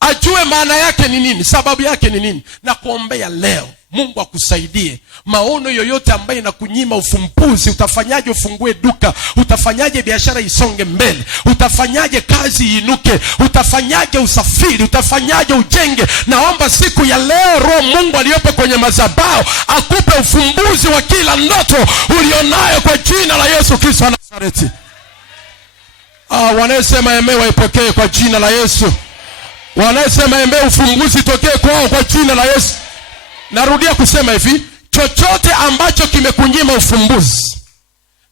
ajue maana yake ni nini, sababu yake ni nini. Na kuombea leo, Mungu akusaidie. Maono yoyote ambayo inakunyima ufumbuzi, utafanyaje ufungue duka, utafanyaje biashara isonge mbele, utafanyaje kazi iinuke, utafanyaje usafiri, utafanyaje ujenge. Naomba siku ya leo Roho Mungu aliyopo kwenye madhabahu akupe ufumbuzi wa kila ndoto ulionayo kwa jina la Yesu Kristo wa Nazareti. Wanasema amen, waipokee kwa jina la Yesu. Wanasema amen, ufumbuzi tokee kwao kwa jina la Yesu. Narudia kusema hivi, chochote ambacho kimekunyima ufumbuzi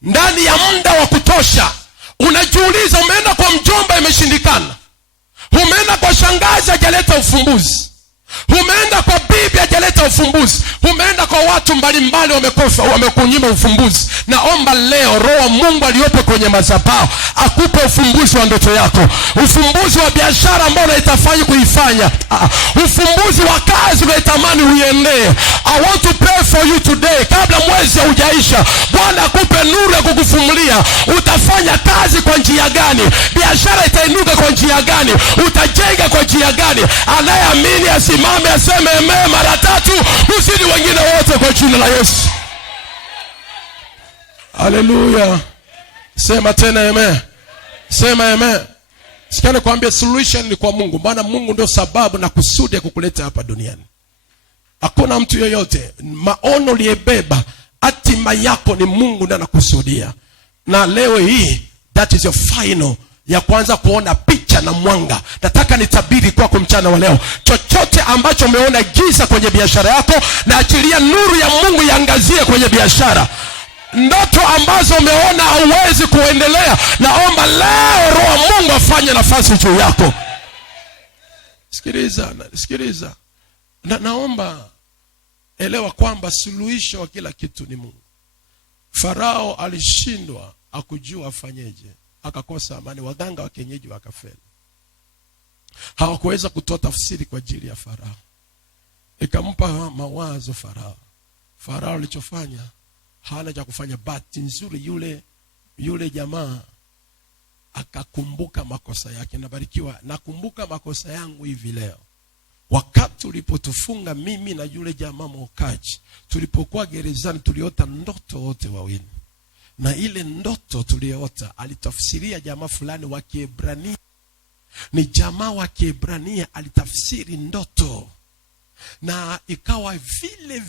ndani ya muda wa kutosha, unajiuliza, umeenda kwa mjomba imeshindikana, umeenda kwa shangazi hajaleta ufumbuzi, umeenda kwa bibi hajaleta ufumbuzi, umeenda kwa watu mbalimbali wamekosa, wamekunyima ufumbuzi. Naomba leo Roho Mungu aliyopo kwenye madhabahu akupe ufumbuzi wa ndoto yako, ufumbuzi wa biashara ambayo unaitafanya kuifanya, ufumbuzi wa kazi unaitamani uiendee. I want to pray for you today, kabla mwezi haujaisha. Bwana akupe nuru ya kukufungulia. Utafanya kazi kwa njia gani? Biashara itainuka kwa njia gani? Utajenga kwa njia gani? Anayeamini asimame aseme amen mara 3 kuzidi wengine wote kwa jina la Yesu. Haleluya. Sema tena amen. Sema amen. Sikane kuambia solution ni kwa Mungu, maana Mungu ndio sababu na kusudi ya kukuleta hapa duniani. Hakuna mtu yoyote. Maono liyebeba, hatima yako ni Mungu ndiye anakusudia. Na leo hii, that is your final ya kwanza kuona picha na mwanga. Nataka nitabiri kwako mchana wa leo, chochote ambacho umeona giza kwenye biashara yako, na achilia nuru ya Mungu iangazie kwenye biashara. Ndoto ambazo umeona hauwezi kuendelea, naomba leo Roho Mungu afanye nafasi juu yako. Sikiliza. Naomba elewa kwamba suluhisho wa kila kitu ni Mungu. Farao alishindwa, akujua afanyeje, akakosa amani. Waganga wa kienyeji wakafeli, hawakuweza kutoa tafsiri kwa ajili ya Farao. Ikampa mawazo Farao alichofanya hana cha kufanya. Bahati nzuri yule jamaa akakumbuka makosa yake. Nabarikiwa, nakumbuka makosa yangu hivi leo. Wakati ulipotufunga mimi na yule jamaa mwokaji, tulipokuwa gerezani, tuliota ndoto wote wawili. Na ile ndoto tuliota alitafsiria jamaa fulani wa Kiebrania. Ni jamaa wa Kiebrania alitafsiri ndoto, na ikawa vile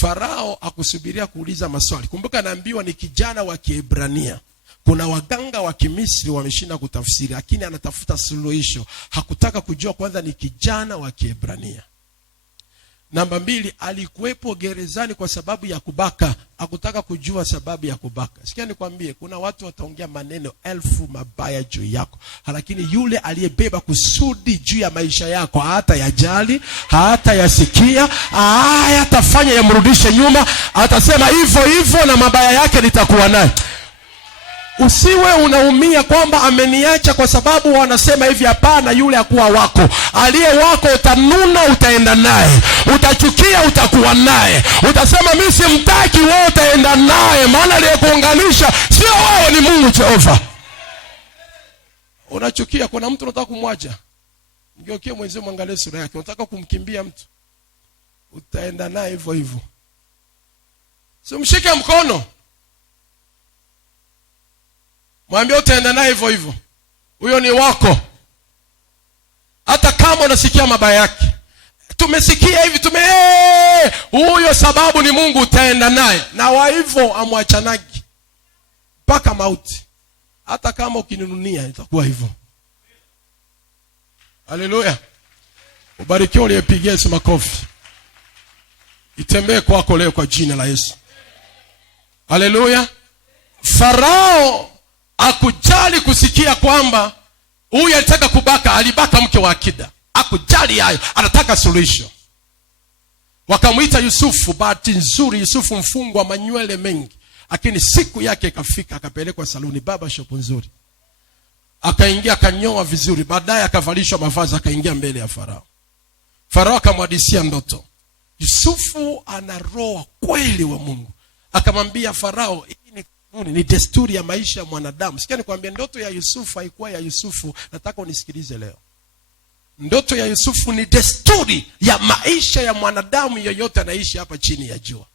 Farao akusubiria kuuliza maswali. Kumbuka naambiwa ni kijana wa Kiebrania. Kuna waganga wa Kimisri wameshinda kutafsiri, lakini anatafuta suluhisho. Hakutaka kujua kwanza ni kijana wa Kiebrania. Namba 2, alikuwepo gerezani kwa sababu ya kubaka. Hakutaka kujua sababu ya kubaka. Sikia nikwambie, kuna watu wataongea maneno 1000 mabaya juu yako, lakini yule aliyebeba kusudi juu ya maisha yako hata yajali, hata yasikia, hatafanya yamrudishe nyuma. Atasema hivyo hivyo na mabaya yake nitakuwa naye. Usiwe unaumia kwamba ameniacha kwa sababu wanasema hivi. Hapana, yule hakuwa wako. Aliye wako utanuna, utaenda naye. Utachukia, utakuwa naye. Utasema mimi simtaki, wewe utaenda naye. Maana aliyekuunganisha sio wewe, ni Mungu Jehova. Unachukia, kuna mtu unataka kumwacha, ngeukie mwenzio, mwangalie sura yake. Unataka kumkimbia mtu, utaenda naye hivyo hivyo. Simshike mkono, mwambie utaenda naye hivyo hivyo. Huyo ni wako. Hata kama unasikia mabaya yake. Tumesikia hivi, huyo sababu ni Mungu, utaenda naye. Na wa hivyo amwachanagi mpaka mauti. Hata kama ukininunia itakuwa hivyo. Haleluya. Ubarikiwe uliyepigia Yesu makofi. Itembee kwako leo kwa jina la Yesu. Haleluya. Farao akujali kusikia kwamba huyu alitaka kubaka, alibaka mke wa akida. Akujali hayo, anataka suluhisho. Wakamuita Yusufu. Bahati nzuri Yusufu mfungwa, manywele mengi, lakini siku yake ikafika, akapelekwa saluni, baba shop nzuri. Akaingia, akanyoa vizuri, baadaye akavalishwa mavazi, akaingia mbele ya Farao. Farao akamhadisia ndoto. Yusufu ana roho kweli wa Mungu. Akamwambia Farao, ni desturi ya maisha ya mwanadamu. Sikia nikwambie, ndoto ya Yusufu haikuwa ya Yusufu. Nataka unisikilize leo. Ndoto ya Yusufu ni desturi ya maisha ya mwanadamu yoyote anaishi hapa chini ya jua.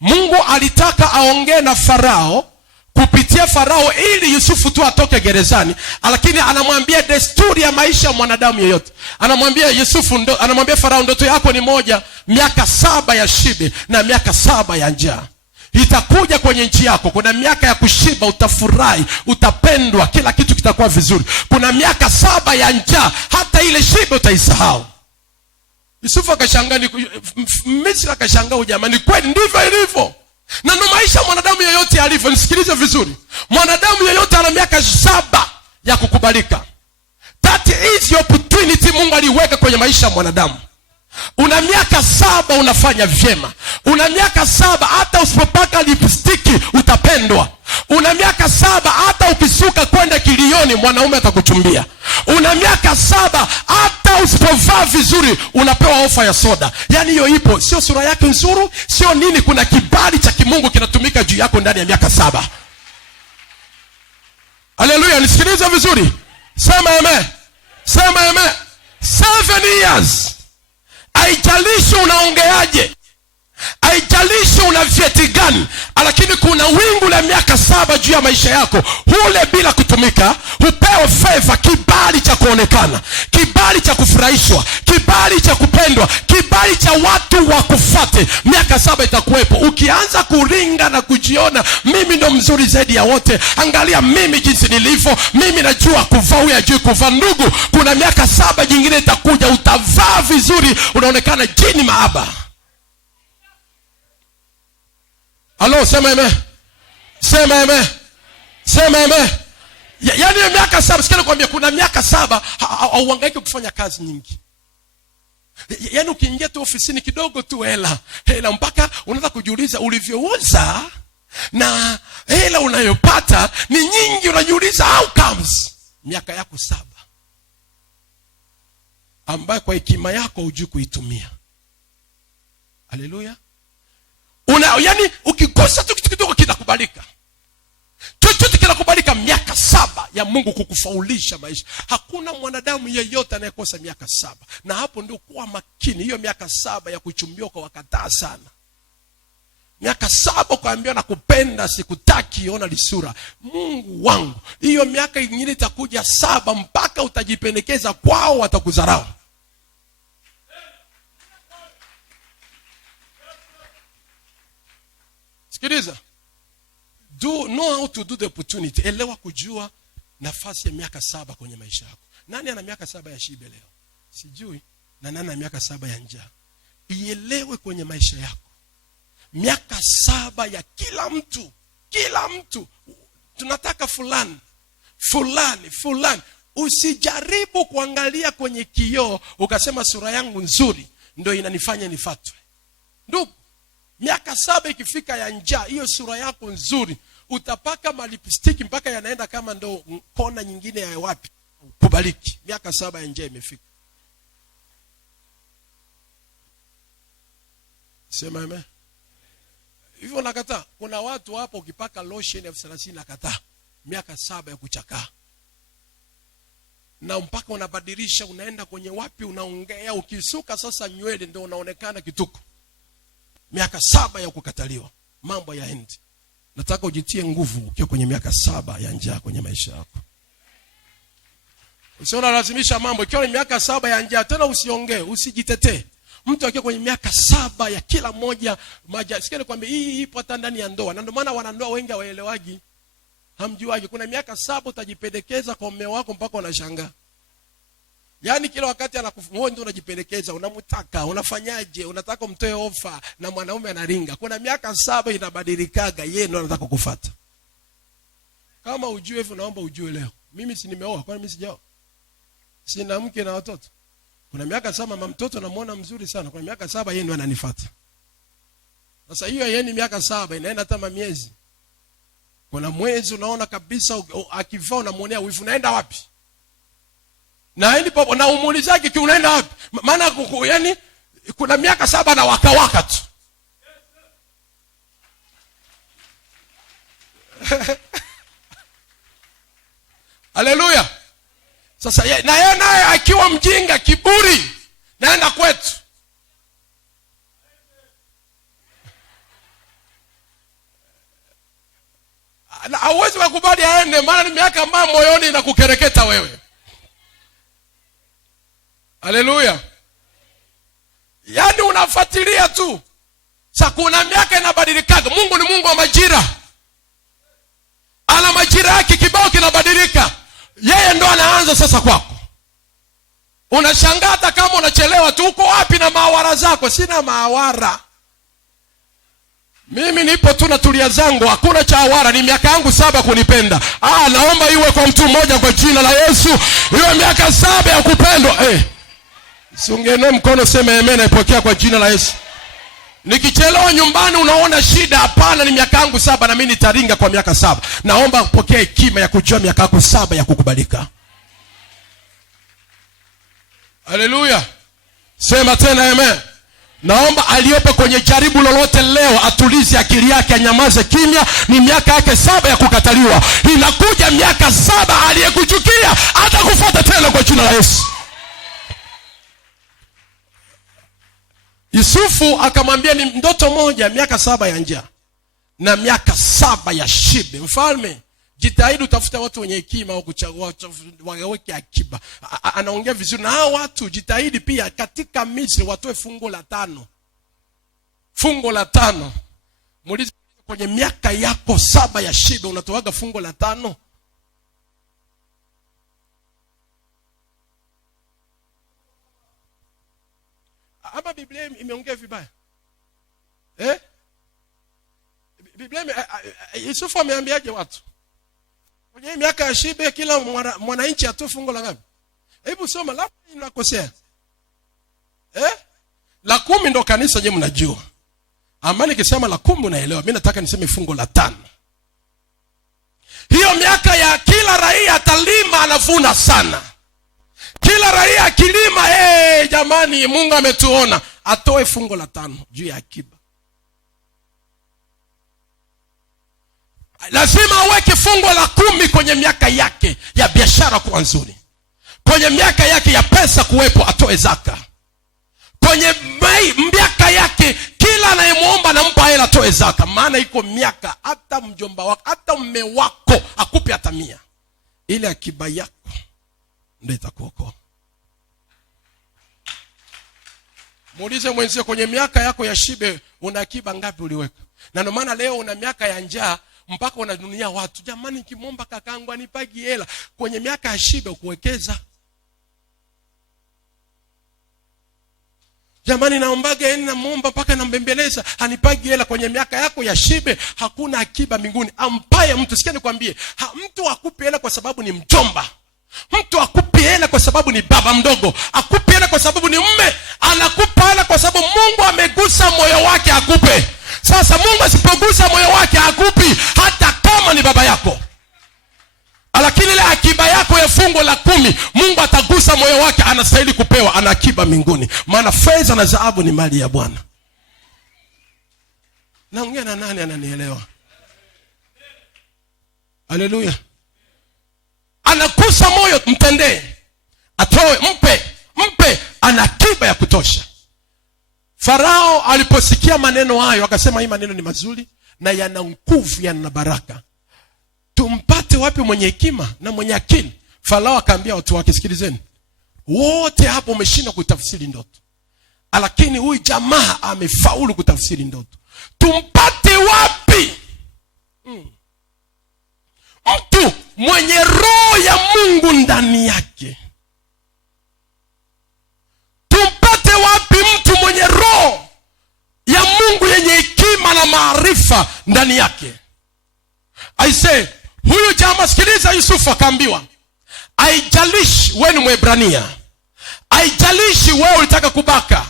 Mungu alitaka aongee na Farao kupitia Farao ili Yusufu tu atoke gerezani, lakini anamwambia desturi ya maisha ya mwanadamu yoyote. Anamwambia Yusufu, anamwambia Farao, ndoto yako ni moja, miaka 7 ya shibe na miaka 7 ya njaa itakuja kwenye nchi yako. Kuna miaka ya kushiba, utafurahi, utapendwa, kila kitu kitakuwa vizuri. Kuna miaka 7 ya njaa, hata ile shibe utaisahau. Yusufu akashangaa, Misri akashangaa, jamani, kweli ndivyo ilivyo? Na ndo maisha mwanadamu yoyote alivyo. Nisikilize vizuri, mwanadamu yoyote ana miaka 7 ya kukubalika. That is your opportunity Mungu aliweka kwenye maisha ya mwanadamu. Una miaka 7 unafanya vyema. Una miaka 7 hata usipopaka lipstiki utapendwa. Una miaka 7 hata ukisuka kwenda kilioni mwanaume atakuchumbia. Una miaka 7 hata usipovaa vizuri unapewa ofa ya soda. Yaani hiyo ipo, sio sura yake nzuri, sio nini, kuna kibali cha kimungu kinatumika juu yako ndani ya miaka 7. Haleluya, nisikilize vizuri. Sema amen. Sema amen. 7 years. Haijalishi unaongeaje, haijalishi una vyeti gani, lakini kuna wingu la miaka 7 juu ya maisha yako. Hule bila kutumika, hupewa favor, kibali cha kuonekana, kibali cha kufurahishwa, kibali cha kupendwa, kibali cha watu wakufuate. Miaka 7 itakuwepo. Ukianza kuringa na kujiona mimi ndo mzuri zaidi ya wote, angalia mimi jinsi nilivyo, mimi najua kuvaa, huyu hajui kuvaa. Ndugu, kuna miaka 7 nyingine itakuja, utavaa vizuri, unaonekana jini maaba. Halo, sema amen. Sema amen. Sema amen. Yaani miaka 7, sikia nakwambia, kuna miaka 7 hauhangaiki kufanya kazi nyingi. Yaani ukiingia tu ofisini kidogo tu hela mpaka unaanza kujiuliza ulivyouza na hela unayopata ni nyingi, unajiuliza how comes. Miaka yako 7 ambayo kwa hekima yako hujui kuitumia. Haleluya. Yaani ukikosa tu kitu kidogo kinakubalika. Chochote kinakubalika. Miaka 7 ya Mungu kukufaulisha maisha. Hakuna mwanadamu yeyote anayekosa miaka 7. Na hapo ndio kuwa makini. Hiyo miaka 7 ya kuchumbiwa kwa wakataa sana. Miaka 7 kuambiwa na kupenda sikutaki, ona lisura. Mungu wangu. Hiyo miaka nyingine itakuja 7 mpaka utajipendekeza kwao, watakudharau. Sikiliza. Know how to do the opportunity. Elewa kujua nafasi ya miaka 7 kwenye maisha yako. Nani ana miaka 7 ya shibe leo? Sijui. Na nani ana miaka 7 ya njaa? Ielewe kwenye maisha yako. Miaka 7 ya kila mtu. Kila mtu. Tunataka fulani. Usijaribu kuangalia kwenye kioo ukasema sura yangu nzuri ndio inanifanya nifatwe. Ndugu, miaka 7 ikifika ya njaa, hiyo sura yako nzuri utapaka malipstiki mpaka yanaenda kama ndo kona nyingine ya wapi. Kubaliki. Miaka 7 ya njaa imefika. Sema amen. Hivyo nakataa. Kuna watu hapo ukipaka lotion 30,000 nakataa. Miaka 7 ya kuchakaa. Na mpaka unabadilisha, unaenda kwenye wapi, unaongea, ukisuka sasa nywele ndio unaonekana kituko. Miaka 7 ya kukataliwa. Mambo ya endi. Nataka ujitie nguvu ukiwa kwenye miaka 7 ya njaa kwenye maisha yako. Usiona lazimisha mambo. Ikiwa ni miaka 7 ya njaa, tena usiongee, usijitetee. Mtu akiwa kwenye miaka 7 ya kila moja sikia kwamba hii ipo hata ndani ya ndoa. Na ndio maana wanandoa wengi hawaelewagi. Hamjuaje kuna miaka 7 utajipendekeza kwa mume wako mpaka unashangaa. Yaani kila wakati anakufungua ndio unajipendekeza, unamtaka, unafanyaje, unataka mtoe ofa na mwanaume anaringa. Kuna miaka 7 inabadilikaga, yeye ndio anataka kukufuata. Kama ujue hivyo naomba ujue leo. Mimi si nimeoa, kwani mimi sijaoa? Sina mke na watoto. Kuna miaka 7 mama mtoto namuona mzuri sana. Kuna miaka 7 yeye ndio ananifuata. Sasa hiyo yeye ni miaka 7 inaenda hata miezi. Kuna mwezi unaona kabisa akivaa unamuonea wivu, naenda wapi? Na ili papo na umuulizaje ki unaenda wapi? Maana yani kuna miaka 7 na waka tu. Haleluya. Sasa na yeye naye akiwa mjinga kiburi naenda kwetu. Hauwezi kukubali aende, maana ni miaka ambayo moyoni inakukereketa wewe. Haleluya. Yaani unafuatilia tu. Sasa kuna miaka inabadilikaga. Mungu ni Mungu wa majira. Ana majira yake, kibao kinabadilika. Yeye ndo anaanza sasa kwako. Unashangaa hata kama unachelewa tu. Uko wapi na maawara zako? Sina maawara. Mimi nipo tu na tulia zangu, hakuna cha awara. Ni miaka yangu 7 kunipenda. Naomba iwe kwa mtu mmoja kwa jina la Yesu. Iwe miaka 7 ya kupendwa. Siungene mkono sema amen, naipokea kwa jina la Yesu. Nikichelewa nyumbani unaona shida, hapana, ni miaka yangu 7 na mimi nitaringa kwa miaka 7. Naomba upokee hekima ya kujua miaka yako 7 ya kukubalika. Haleluya. Sema tena amen. Naomba aliyepo kwenye jaribu lolote leo atulize akili yake, anyamaze kimya. Ni miaka yake 7 ya kukataliwa. Inakuja miaka 7 aliyekuchukia hata kufuata tena kwa jina la Yesu. Yusufu akamwambia ni ndoto moja, miaka 7 ya njaa na miaka 7 ya shibe. Mfalme, jitahidi utafuta watu wenye hekima waweke akiba. Anaongea vizuri na hao watu. Jitahidi pia katika Misri watoe fungo la 5. Fungo la 5. Muulize kwenye miaka yako 7 ya shibe unatoaga fungo la 5? Ama Biblia imeongea vibaya? Biblia Yusufu ameambiaje watu? Kwenye miaka ya shibe kila mwananchi atoe fungo la ngapi? Hebu soma, labda ninakosea. La 10 ndo kanisa, je, mnajua? Ama nikisema la 10 unaelewa. Mimi nataka niseme fungo la 5. Hiyo miaka ya kila raia atalima anavuna sana. Kila raia akilima, jamani Mungu ametuona, atoe fungo la 5 juu ya akiba. Lazima aweke fungo la 10 kwenye miaka yake ya biashara kuwa nzuri. Kwenye miaka yake ya pesa kuwepo, atoe zaka. Kwenye miaka yake kila anayemuomba nampa hela, atoe zaka. Maana iko miaka hata mjomba wako, hata mume wako akupe hata 100. Ile akiba yako ndio itakuokoa. Muulize mwenzio, kwenye miaka yako ya shibe una akiba ngapi uliweka? Na ndio maana leo una miaka ya njaa mpaka unadunia watu, jamani nikimwomba kakangu anipagi hela. Kwenye miaka ya shibe ukuwekeza. Jamani naombaga yeye namuomba mpaka nambembeleza anipagi hela. Kwenye miaka yako ya shibe hakuna akiba mbinguni. Ampaye mtu, sikia nikwambie, mtu akupe hela kwa sababu ni mjomba. Mtu akupe hela kwa sababu ni baba mdogo. Akupe hela kwa sababu ni mume. Anakupa hela kwa sababu Mungu amegusa moyo wake akupe. Sasa Mungu asipogusa moyo wake akupi, hata kama ni baba yako. Lakini ile akiba yako ya fungo la 10, Mungu atagusa moyo wake, anastahili kupewa, ana akiba mbinguni. Maana fedha na dhahabu ni mali ya Bwana. Naongea na nani ananielewa? Haleluya. Anagusa moyo, mtendee. Atoe, mpe, ana akiba ya kutosha. Farao aliposikia maneno hayo akasema, hii maneno ni mazuri na yana nguvu, yana baraka. Tumpate wapi mwenye hekima na mwenye akili? Farao akaambia watu wake, sikilizeni, wote hapo umeshinda kutafsiri ndoto, lakini huyu jamaa amefaulu kutafsiri ndoto. Tumpate wapi mtu mwenye roho ya Mungu ndani yake? Tumpate wapi mtu mwenye roho ya Mungu yenye hekima na maarifa ndani yake? I say, huyu jamaa, sikiliza, Yusufu akaambiwa, haijalishi wewe ni Mwebrania, haijalishi wewe ulitaka kubaka,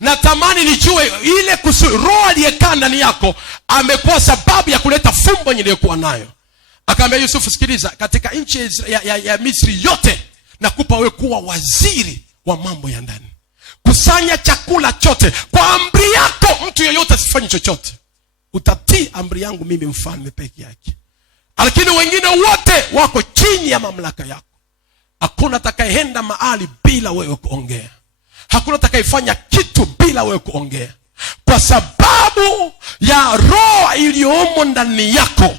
natamani nijue ile roho aliyekaa ndani yako amekuwa sababu ya kuleta fumbo niliyokuwa nayo. Akaambia Yusufu, sikiliza, katika nchi ya Misri yote nakupa wewe kuwa waziri wa mambo ya ndani. Kusanya chakula chote kwa amri yako, mtu yeyote asifanye chochote. Utatii amri yangu mimi mfalme peke yake. Lakini wengine wote wako chini ya mamlaka yako. Hakuna atakayeenda mahali bila wewe kuongea. Hakuna atakayefanya kitu bila wewe kuongea. Kwa sababu ya roho iliyomo ndani yako,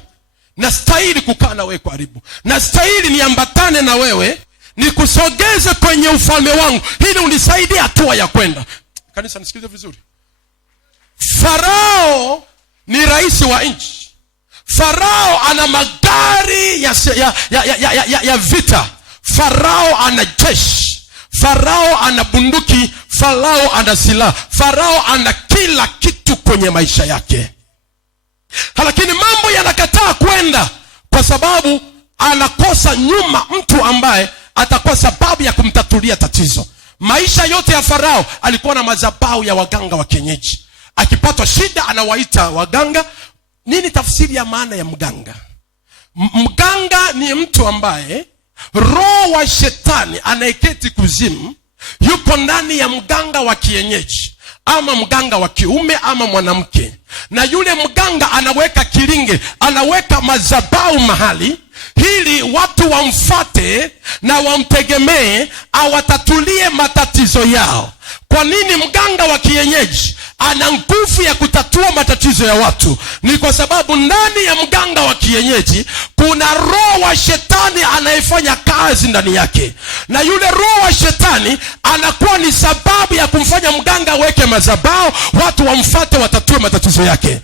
nastahili kukaa na wewe karibu. Nastahili niambatane na wewe, nikusogeze kwenye ufalme wangu ili unisaidie hatua ya kwenda. Kanisa nisikilize vizuri. Farao ni rais wa nchi. Farao ana magari ya vita. Farao ana jeshi. Farao ana bunduki. Farao ana silaha. Farao ana kila kitu kwenye maisha yake. Lakini mambo yanakataa kwenda kwa sababu anakosa nyuma mtu ambaye atakuwa sababu ya kumtatulia tatizo. Maisha yote ya Farao alikuwa na madhabahu ya waganga wa kienyeji. Akipatwa shida anawaita waganga. Nini tafsiri ya maana ya mganga? Mganga ni mtu ambaye roho wa shetani anayeketi kuzimu yupo ndani ya mganga wa kienyeji, ama mganga wa kiume ama mwanamke. Na yule mganga anaweka kilinge, anaweka madhabahu mahali ili watu wamfuate na wamtegemee awatatulie matatizo yao. Kwa nini mganga wa kienyeji ana nguvu ya kutatua matatizo ya watu? Ni kwa sababu ndani ya mganga wa kienyeji kuna roho wa shetani anayefanya kazi ndani yake. Na yule roho wa shetani anakuwa ni sababu ya kumfanya mganga aweke madhabahu, watu wamfuate, watatue matatizo yake.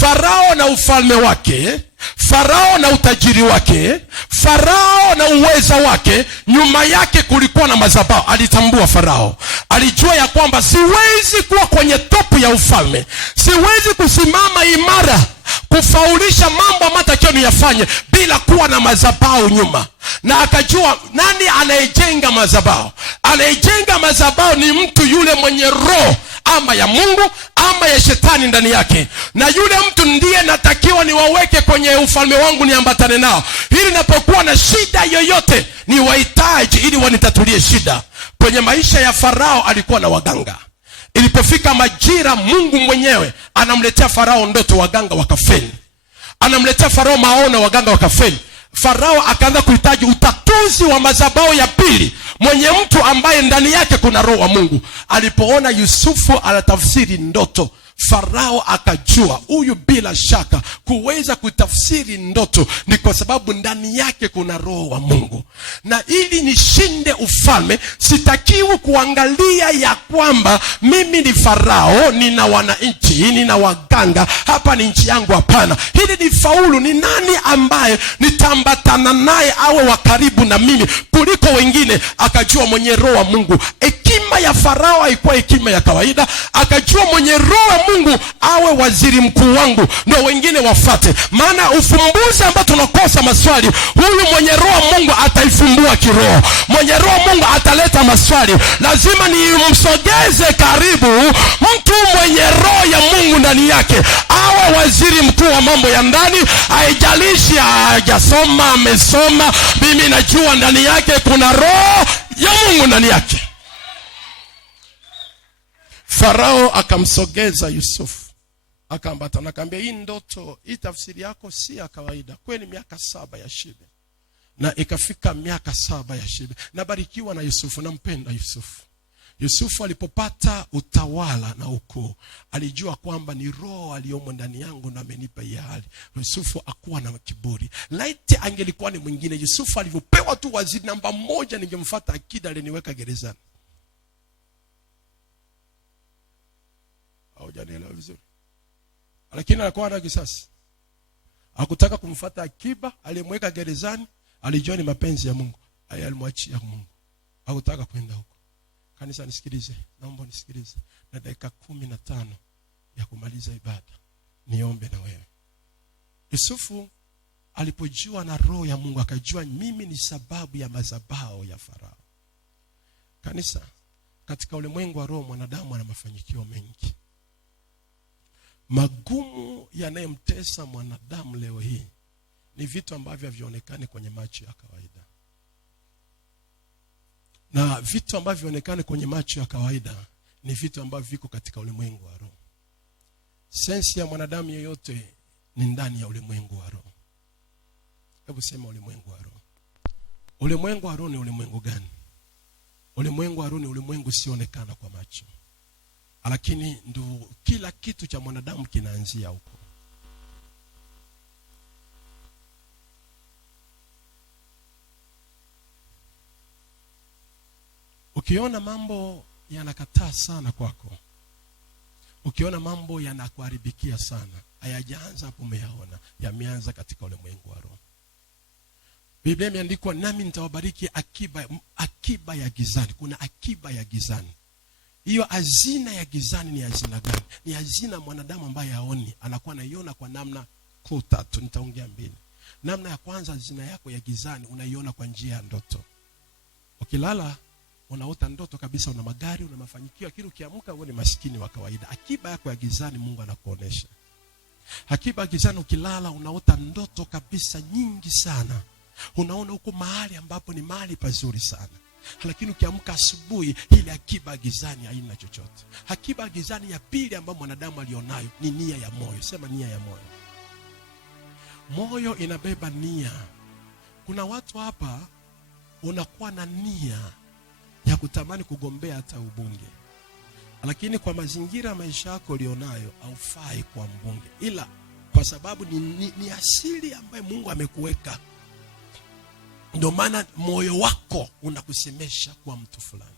Farao na ufalme wake, Farao na utajiri wake, Farao na uweza wake, nyuma yake kulikuwa na madhabahu. Alitambua Farao. Alijua ya kwamba siwezi kuwa kwenye topu ya ufalme, siwezi kusimama imara kufaulisha mambo matakio niyafanye bila kuwa na madhabahu nyuma. Na akajua nani anayejenga madhabahu. Anayejenga madhabahu ni mtu yule mwenye roho ama ya Mungu ama ya shetani ndani yake. Na yule mtu ndiye natakiwa niwaweke kwenye ufalme wangu, niambatane nao ili napokuwa na shida yoyote ni wahitaji ili wanitatulie shida. Kwenye maisha ya Farao alikuwa na waganga. Ilipofika majira, Mungu mwenyewe anamletea Farao ndoto, waganga wakafeli. Anamletea Farao maono, waganga wakafeli. Farao akaanza kuhitaji utatuzi wa madhabahu ya pili, mwenye mtu ambaye ndani yake kuna roho wa Mungu. Alipoona Yusufu anatafsiri ndoto, Farao akajua huyu bila shaka kuweza kutafsiri ndoto ni kwa sababu ndani yake kuna roho wa Mungu. Na ili nishinde ufalme, sitakiwi kuangalia ya kwamba mimi ni Farao, nina wananchi, nina waganga, hapa ni nchi yangu. Hapana, hili ni faulu. Ni nani ambaye nitambatana naye awe wa karibu na mimi kuliko wengine? Akajua mwenye roho wa Mungu. Hekima ya Farao haikuwa hekima ya kawaida. Akajua mwenye roho wa Mungu awe waziri mkuu wangu, ndio wengine wafate. Maana ufumbuzi ambao tunakosa maswali, huyu mwenye roho wa Mungu ataifumbua kiroho. Mwenye roho wa Mungu ataleta maswali. Lazima nimsogeze karibu mtu mwenye roho ya Mungu ndani yake, awe waziri mkuu wa mambo ya ndani. Haijalishi hajasoma, amesoma, mimi najua ndani yake kuna roho ya Mungu ndani yake. Farao akamsogeza Yusufu, akaambatana, akamwambia, hii ndoto, hii tafsiri yako si ya kawaida. Kweli miaka 7 ya shibe. Na ikafika miaka 7 ya shibe. Nabarikiwa na Yusufu, nampenda Yusufu. Yusufu alipopata utawala na ukuu, alijua kwamba ni roho aliyomo ndani yangu na amenipa hii hali. Yusufu hakuwa na kiburi. Laiti angelikuwa ni mwingine, Yusufu alivyopewa tu waziri namba 1, ningemfuata akida aliniweka gerezani. Haujanielewa vizuri. Lakini alikuwa na kisasi. Hakutaka kumfuata Akiba, alimweka gerezani, alijua ni mapenzi ya Mungu. Alimwachia Mungu. Hakutaka kwenda huko. Kanisa nisikilize, naomba nisikilize. Na dakika 15 ya kumaliza ibada, niombe na wewe. Yusufu alipojua na roho ya Mungu, akajua mimi ni sababu ya madhabahu ya Farao. Kanisa, katika ulimwengu wa roho mwanadamu ana mafanikio mengi. Magumu yanayomtesa mwanadamu leo hii ni vitu ambavyo havionekani kwenye macho ya kawaida. Na vitu ambavyo vionekane kwenye macho ya kawaida ni vitu ambavyo viko katika ulimwengu wa roho. Sensi ya mwanadamu yeyote ni ndani ya ulimwengu wa roho. Hebu sema ulimwengu wa roho. Ulimwengu wa roho ni ulimwengu gani? Ulimwengu wa roho ni ulimwengu usioonekana kwa macho. Lakini ndio kila kitu cha mwanadamu kinaanzia huko. Ukiona mambo yanakataa sana kwako, ukiona mambo yanakuharibikia sana, hayajaanza hapo umeyaona, yameanza katika ulimwengu wa roho. Biblia imeandikwa, nami nitawabariki akiba ya gizani. Kuna akiba ya gizani. Hiyo hazina ya gizani ni hazina gani? Ni hazina mwanadamu ambaye haoni, anakuwa anaiona kwa namna kuu 3. Nitaongea mbili. Namna ya kwanza, hazina yako ya gizani unaiona kwa njia ya ndoto. Ukilala unaota ndoto kabisa, una magari, una mafanikio, lakini ukiamka wewe ni maskini wa kawaida. Akiba yako ya gizani Mungu anakuonesha. Akiba ya gizani, ukilala unaota ndoto kabisa nyingi sana. Unaona huko mahali ambapo ni mahali pazuri sana. Lakini ukiamka asubuhi, ile akiba ya gizani haina chochote. Akiba ya gizani ya pili ambayo mwanadamu alionayo ni nia ya moyo. Sema nia ya moyo. Moyo inabeba nia. Kuna watu hapa unakuwa na nia ya kutamani kugombea hata ubunge, lakini kwa mazingira ya maisha yako ulionayo haufai kwa mbunge, ila kwa sababu ni asili ambayo Mungu amekuweka, ndio maana moyo wako unakusemesha kwa mtu fulani.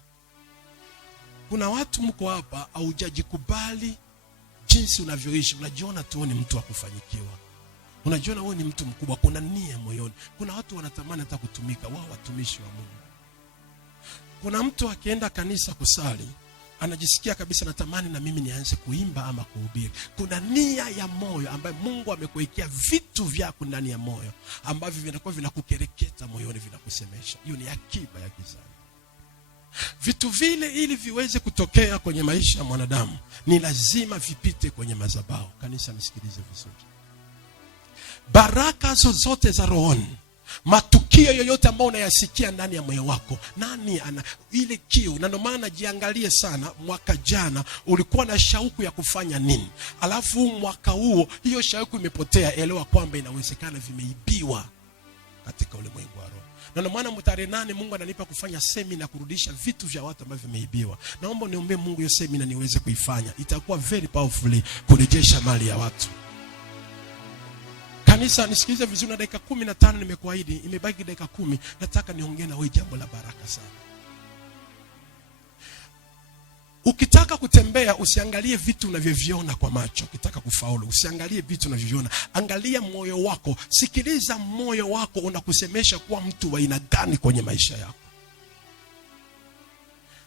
Kuna watu mko hapa haujajikubali jinsi unavyoishi, unajiona tu ni mtu wa kufanikiwa, unajiona wewe ni mtu mkubwa, kuna nia moyoni. Kuna watu wanatamani hata kutumika, wao watumishi wa Mungu. Kuna mtu akienda kanisa kusali, anajisikia kabisa natamani na mimi nianze kuimba ama kuhubiri. Kuna nia ya moyo ambayo Mungu amekuwekea vitu vyako ndani ya moyo ambavyo vinakuwa vinakukereketa moyoni, vinakusemesha. Hiyo ni akiba ya gizani. Vitu vile ili viweze kutokea kwenye maisha ya mwanadamu ni lazima vipite kwenye madhabahu. Kanisa nisikilize vizuri. Baraka zozote za rohoni, matukio yoyote ambayo unayasikia ndani ya moyo wako, nani ana ile kiu? Na ndio maana jiangalie sana, mwaka jana ulikuwa na shauku ya kufanya nini? Alafu mwaka huo hiyo shauku imepotea, elewa kwamba inawezekana vimeibiwa. katika ulimwengu wa roho. Na ndio maana tarehe 8 Mungu ananipa kufanya semina kurudisha vitu vya watu ambavyo vimeibiwa. Naomba niombe Mungu hiyo semina niweze kuifanya. Itakuwa very powerfully kurejesha mali ya watu. Kanisa, nisikilize vizuri, na dakika 15 nimekuahidi, imebaki dakika 10. Nataka niongee na wewe jambo la baraka sana. Ukitaka kutembea usiangalie vitu unavyoviona kwa macho. Ukitaka kufaulu usiangalie vitu unavyoviona, angalia moyo wako. Sikiliza moyo wako unakusemesha kuwa mtu wa aina gani kwenye maisha yako.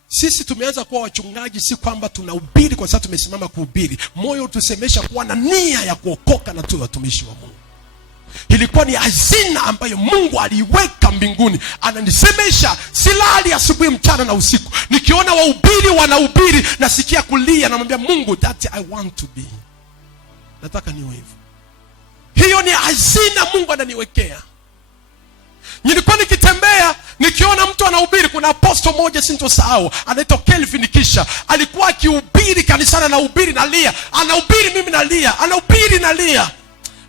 Sisi tumeanza kuwa wachungaji si kwamba tunahubiri kwa sababu tumesimama kuhubiri. Moyo utusemesha kuwa na nia ya kuokoka na tuwe watumishi wa Mungu. Ilikuwa ni hazina ambayo Mungu aliweka mbinguni. Ananisemesha silali asubuhi, mchana na usiku. Nikiona wahubiri wanahubiri nasikia kulia, namwambia Mungu, that I want to be. Nataka niwe hivyo. Hiyo ni hazina Mungu ananiwekea. Nilikuwa nikitembea nikiona mtu anahubiri. Kuna apostle mmoja sintosahau, anaitwa Kelvin Kisha. Alikuwa akihubiri kanisani, anahubiri nalia, anahubiri mimi nalia, anahubiri nalia.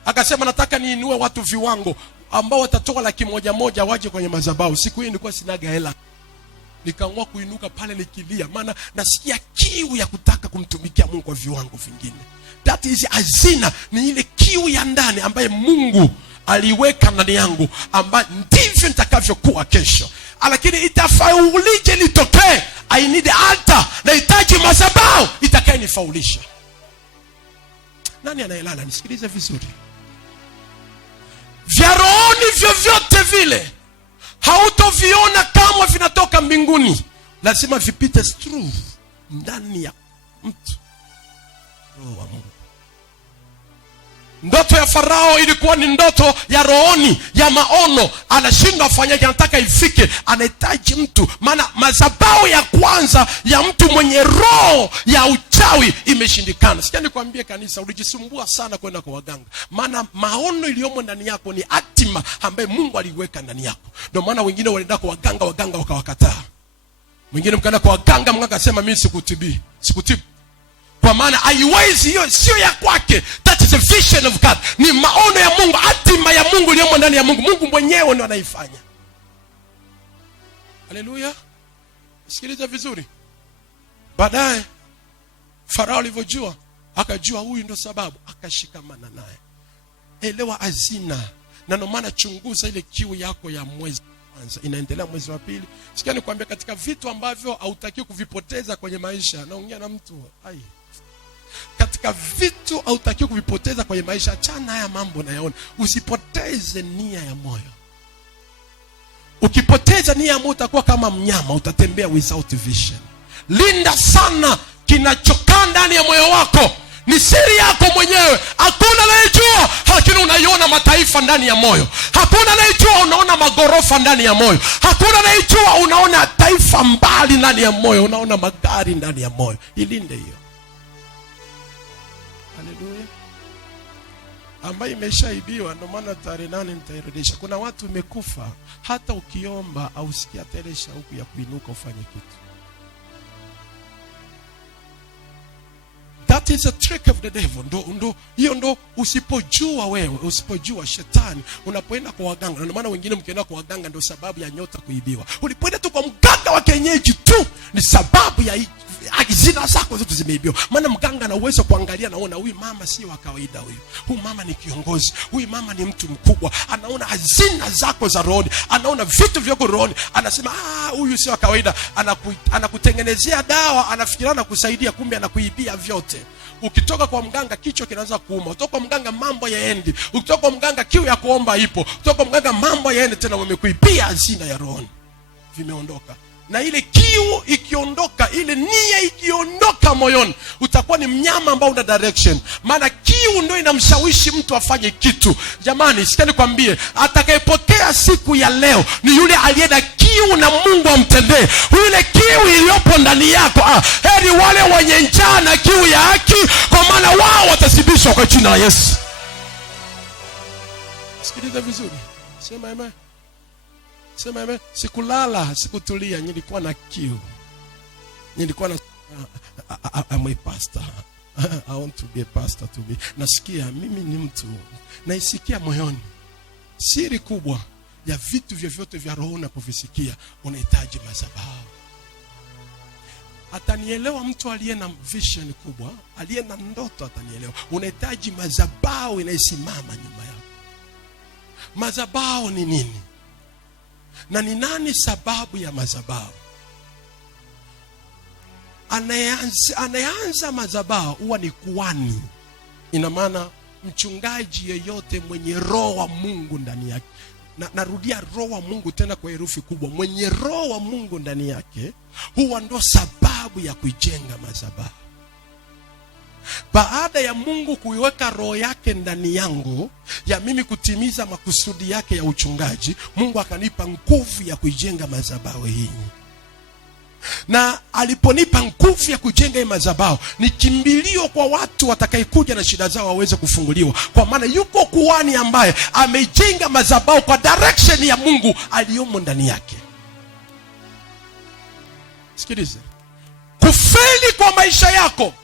Akasema nataka niinue watu viwango ambao watatoka 100,000 waje kwenye madhabahu. Siku hiyo nilikuwa sinaga hela. Nikaamua kuinuka pale nikilia, maana nasikia kiu ya kutaka kumtumikia Mungu kwa viwango vingine. That is hazina, ni ile kiu ya ndani ambaye Mungu aliweka ndani yangu, ambaye ndivyo nitakavyokuwa kesho. Lakini itafaulije litokee? I need altar, nahitaji madhabahu itakayonifaulisha. Nani anaelala? Nisikilize vizuri. Vya rohoni vyovyote vile hautoviona kama vinatoka mbinguni. Lazima vipite through ndani ya mtu, roho wa Mungu. Ndoto ya Farao ilikuwa ni ndoto ya rohoni, ya maono. Anashindwa afanyaje, anataka ifike, anahitaji mtu. Maana madhabahu ya kwanza ya mtu mwenye roho ya uchawi imeshindikana. Sikia nikwambie kanisa, ulijisumbua sana kwenda kwa waganga. Maana maono iliyomo ndani yako ni hatima ambaye Mungu aliweka ndani yako. Ndio maana wengine walienda kwa waganga, waganga wakawakataa. Mwingine mkaenda kwa waganga, mganga akasema mimi sikutibu. Kwa maana haiwezi, hiyo sio ya kwake. That is a vision of God. Ni maono ya Mungu, hatima ya Mungu iliyomo ndani ya Mungu. Mungu mwenyewe ndiye anaifanya. Haleluya. Sikiliza vizuri. Baadaye Farao alivyojua, akajua huyu ndo sababu, akashikamana naye. Elewa hazina. Na ndio maana chunguza ile kiu yako ya mwezi kwanza, inaendelea mwezi wa pili. Sikia nikwambia, katika vitu ambavyo hautaki kuvipoteza kwenye maisha, naongea na mtu katika vitu hautaki kuvipoteza kwenye maisha, achana haya mambo nayaona. Usipoteze nia ya moyo. Ukipoteza nia ya moyo utakuwa kama mnyama, utatembea without vision. Linda sana kinachokaa ndani ya moyo wako. Ni siri yako mwenyewe. Hakuna anayejua, lakini unaiona mataifa ndani ya moyo. Hakuna anayejua unaona magorofa ndani ya moyo. Hakuna anayejua unaona taifa mbali ndani ya moyo, unaona magari ndani ya moyo. Ilinde hiyo. Haleluya. Ambayo imeshaibiwa, ndio maana tarehe 8 nitairudisha. Kuna watu umekufa, hata ukiomba au sikia tele shauku ya kuinuka ufanye kitu. That is a trick of the devil. Ndo usipojua wewe, usipojua shetani, unapoenda kwa waganga. Na maana wengine mkienda kwa waganga ndio sababu ya nyota kuibiwa. Ulipoenda tu kwa mganga wa kienyeji tu ni sababu ya hazina zako zote zimeibiwa. Maana mganga ana uwezo kuangalia, naona huyu mama si wa kawaida huyu. Huyu mama ni kiongozi. Huyu mama ni mtu mkubwa. Anaona hazina zako za rohoni. Anaona vitu vyako rohoni. Anasema huyu si wa kawaida. Anakutengenezea dawa, anafikiria na kusaidia, kumbe anakuibia vyote. Ukitoka kwa mganga kichwa kinaanza kuuma. Ukitoka kwa mganga mambo yaendi. Ukitoka kwa mganga kiu ya kuomba ipo. Ukitoka kwa mganga mambo yaende tena, wamekuibia hazina ya rohoni. Vimeondoka. Na ile kiu ikiondoka, ile nia ikiondoka moyoni, utakuwa ni mnyama ambao una direction. Maana kiu ndio inamshawishi mtu afanye kitu. Jamani, sikia nikwambie, atakayepotea siku ya leo ni yule aliyeda kiu na Mungu amtendee. Yule kiu iliyopo ndani yako. Heri wale wenye njaa na kiu ya haki, kwa maana wao watasibishwa kwa jina la Yesu. Sikiliza vizuri. Sema amen. Sema amen. Sikulala, sikutulia, nilikuwa na kiu. Nilikuwa na I'm a pastor. I want to be a pastor to be. Nasikia mimi ni mtu. Naisikia moyoni. Siri kubwa ya vitu vyovyote vya roho unapovisikia, unahitaji madhabahu. Atanielewa mtu aliye na vision kubwa, aliye na ndoto atanielewa. Unahitaji madhabahu inayosimama nyuma yako. Madhabahu ni nini? Na ni nani sababu ya madhabahu? Anayeanza madhabahu huwa ni kuhani. Ina maana mchungaji yeyote mwenye roho wa Mungu ndani yake. Narudia, roho wa Mungu tena kwa herufi kubwa. Mwenye roho wa Mungu ndani yake huwa ndo sababu ya kujenga madhabahu. Baada ya Mungu kuiweka roho yake ndani yangu ya mimi kutimiza makusudi yake ya uchungaji, Mungu akanipa nguvu ya kujenga madhabahu hii. Na aliponipa nguvu ya kujenga hii madhabahu, ni kimbilio kwa watu watakayekuja na shida zao waweze kufunguliwa. Kwa maana yuko kuhani ambaye amejenga madhabahu kwa direction ya Mungu aliyomo ndani yake. Sikilize. Kufeli kwa maisha yako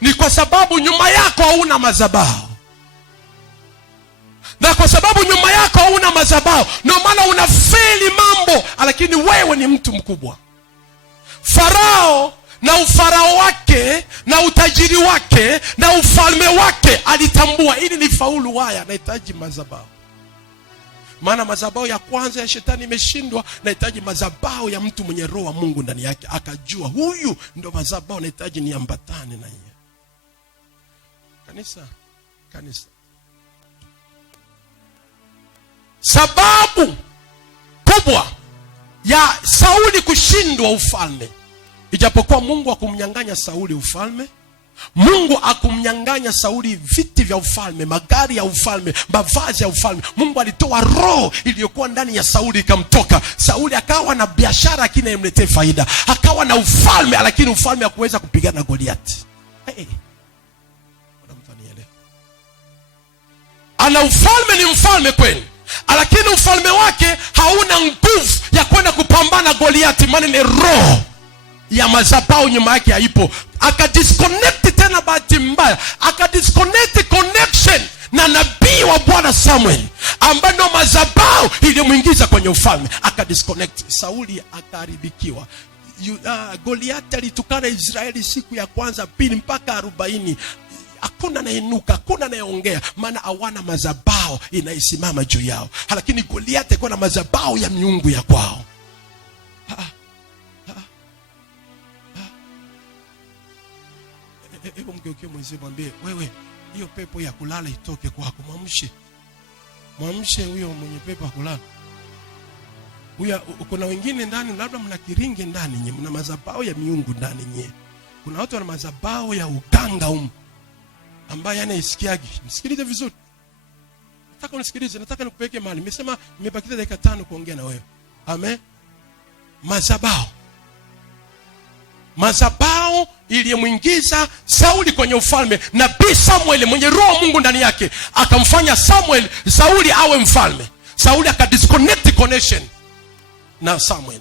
ni kwa sababu nyuma yako hauna madhabahu. Na kwa sababu nyuma yako hauna madhabahu, ndio maana unafeli mambo, lakini wewe ni mtu mkubwa. Farao na ufarao wake na utajiri wake na ufalme wake alitambua ili ni faulu haya nahitaji madhabahu. Maana madhabahu ya kwanza ya shetani imeshindwa, nahitaji madhabahu ya mtu mwenye roho wa Mungu ndani yake. Akajua huyu ndo madhabahu nahitaji niambatane na yeye. Kanisa. Sababu kubwa ya Sauli kushindwa ufalme, ijapokuwa Mungu akumnyang'anya Sauli ufalme, Mungu akumnyang'anya Sauli viti vya ufalme, magari ya ufalme, mavazi ya ufalme, Mungu alitoa roho iliyokuwa ndani ya Sauli ikamtoka. Sauli akawa na biashara lakini haimletee faida, akawa na ufalme lakini ufalme hakuweza kupigana na Goliathi. Ana ufalme, ni mfalme kweli, lakini ufalme wake hauna nguvu ya kwenda kupambana Goliathi, maana ni roho ya madhabahu nyuma yake haipo. Akadisconnect tena, bahati mbaya akadisconnect connection na nabii wa Bwana Samuel ambaye ndo madhabahu ilimuingiza kwenye ufalme. Akadisconnect, Sauli akaharibikiwa. Goliathi alitukana Israeli siku ya kwanza, pili mpaka 40. Hakuna anainuka, hakuna anayeongea, maana hawana madhabahu inayosimama juu yao. Lakini Goliathi alikuwa na madhabahu ya miungu ya kwao. Hebu mgeukie mwenzie mwambie, wewe hiyo pepo ya kulala itoke kwako. Mwamshe huyo mwenye pepo ya kulala. Kuna wengine ndani labda mna kiringe ndani nyinyi, mna madhabahu ya miungu ndani nyinyi. Kuna watu wana madhabahu ya uganga ambaye anaisikiagi. Nisikilize vizuri. Nataka unisikilize, nataka nikupeleke mahali. Nimesema nimebakiza dakika 5 kuongea na wewe. Amen. Madhabahu iliyemuingiza Sauli kwenye ufalme, nabii Samuel mwenye roho Mungu ndani yake akamfanya Sauli awe mfalme. Sauli akadisconnect connection na Samuel.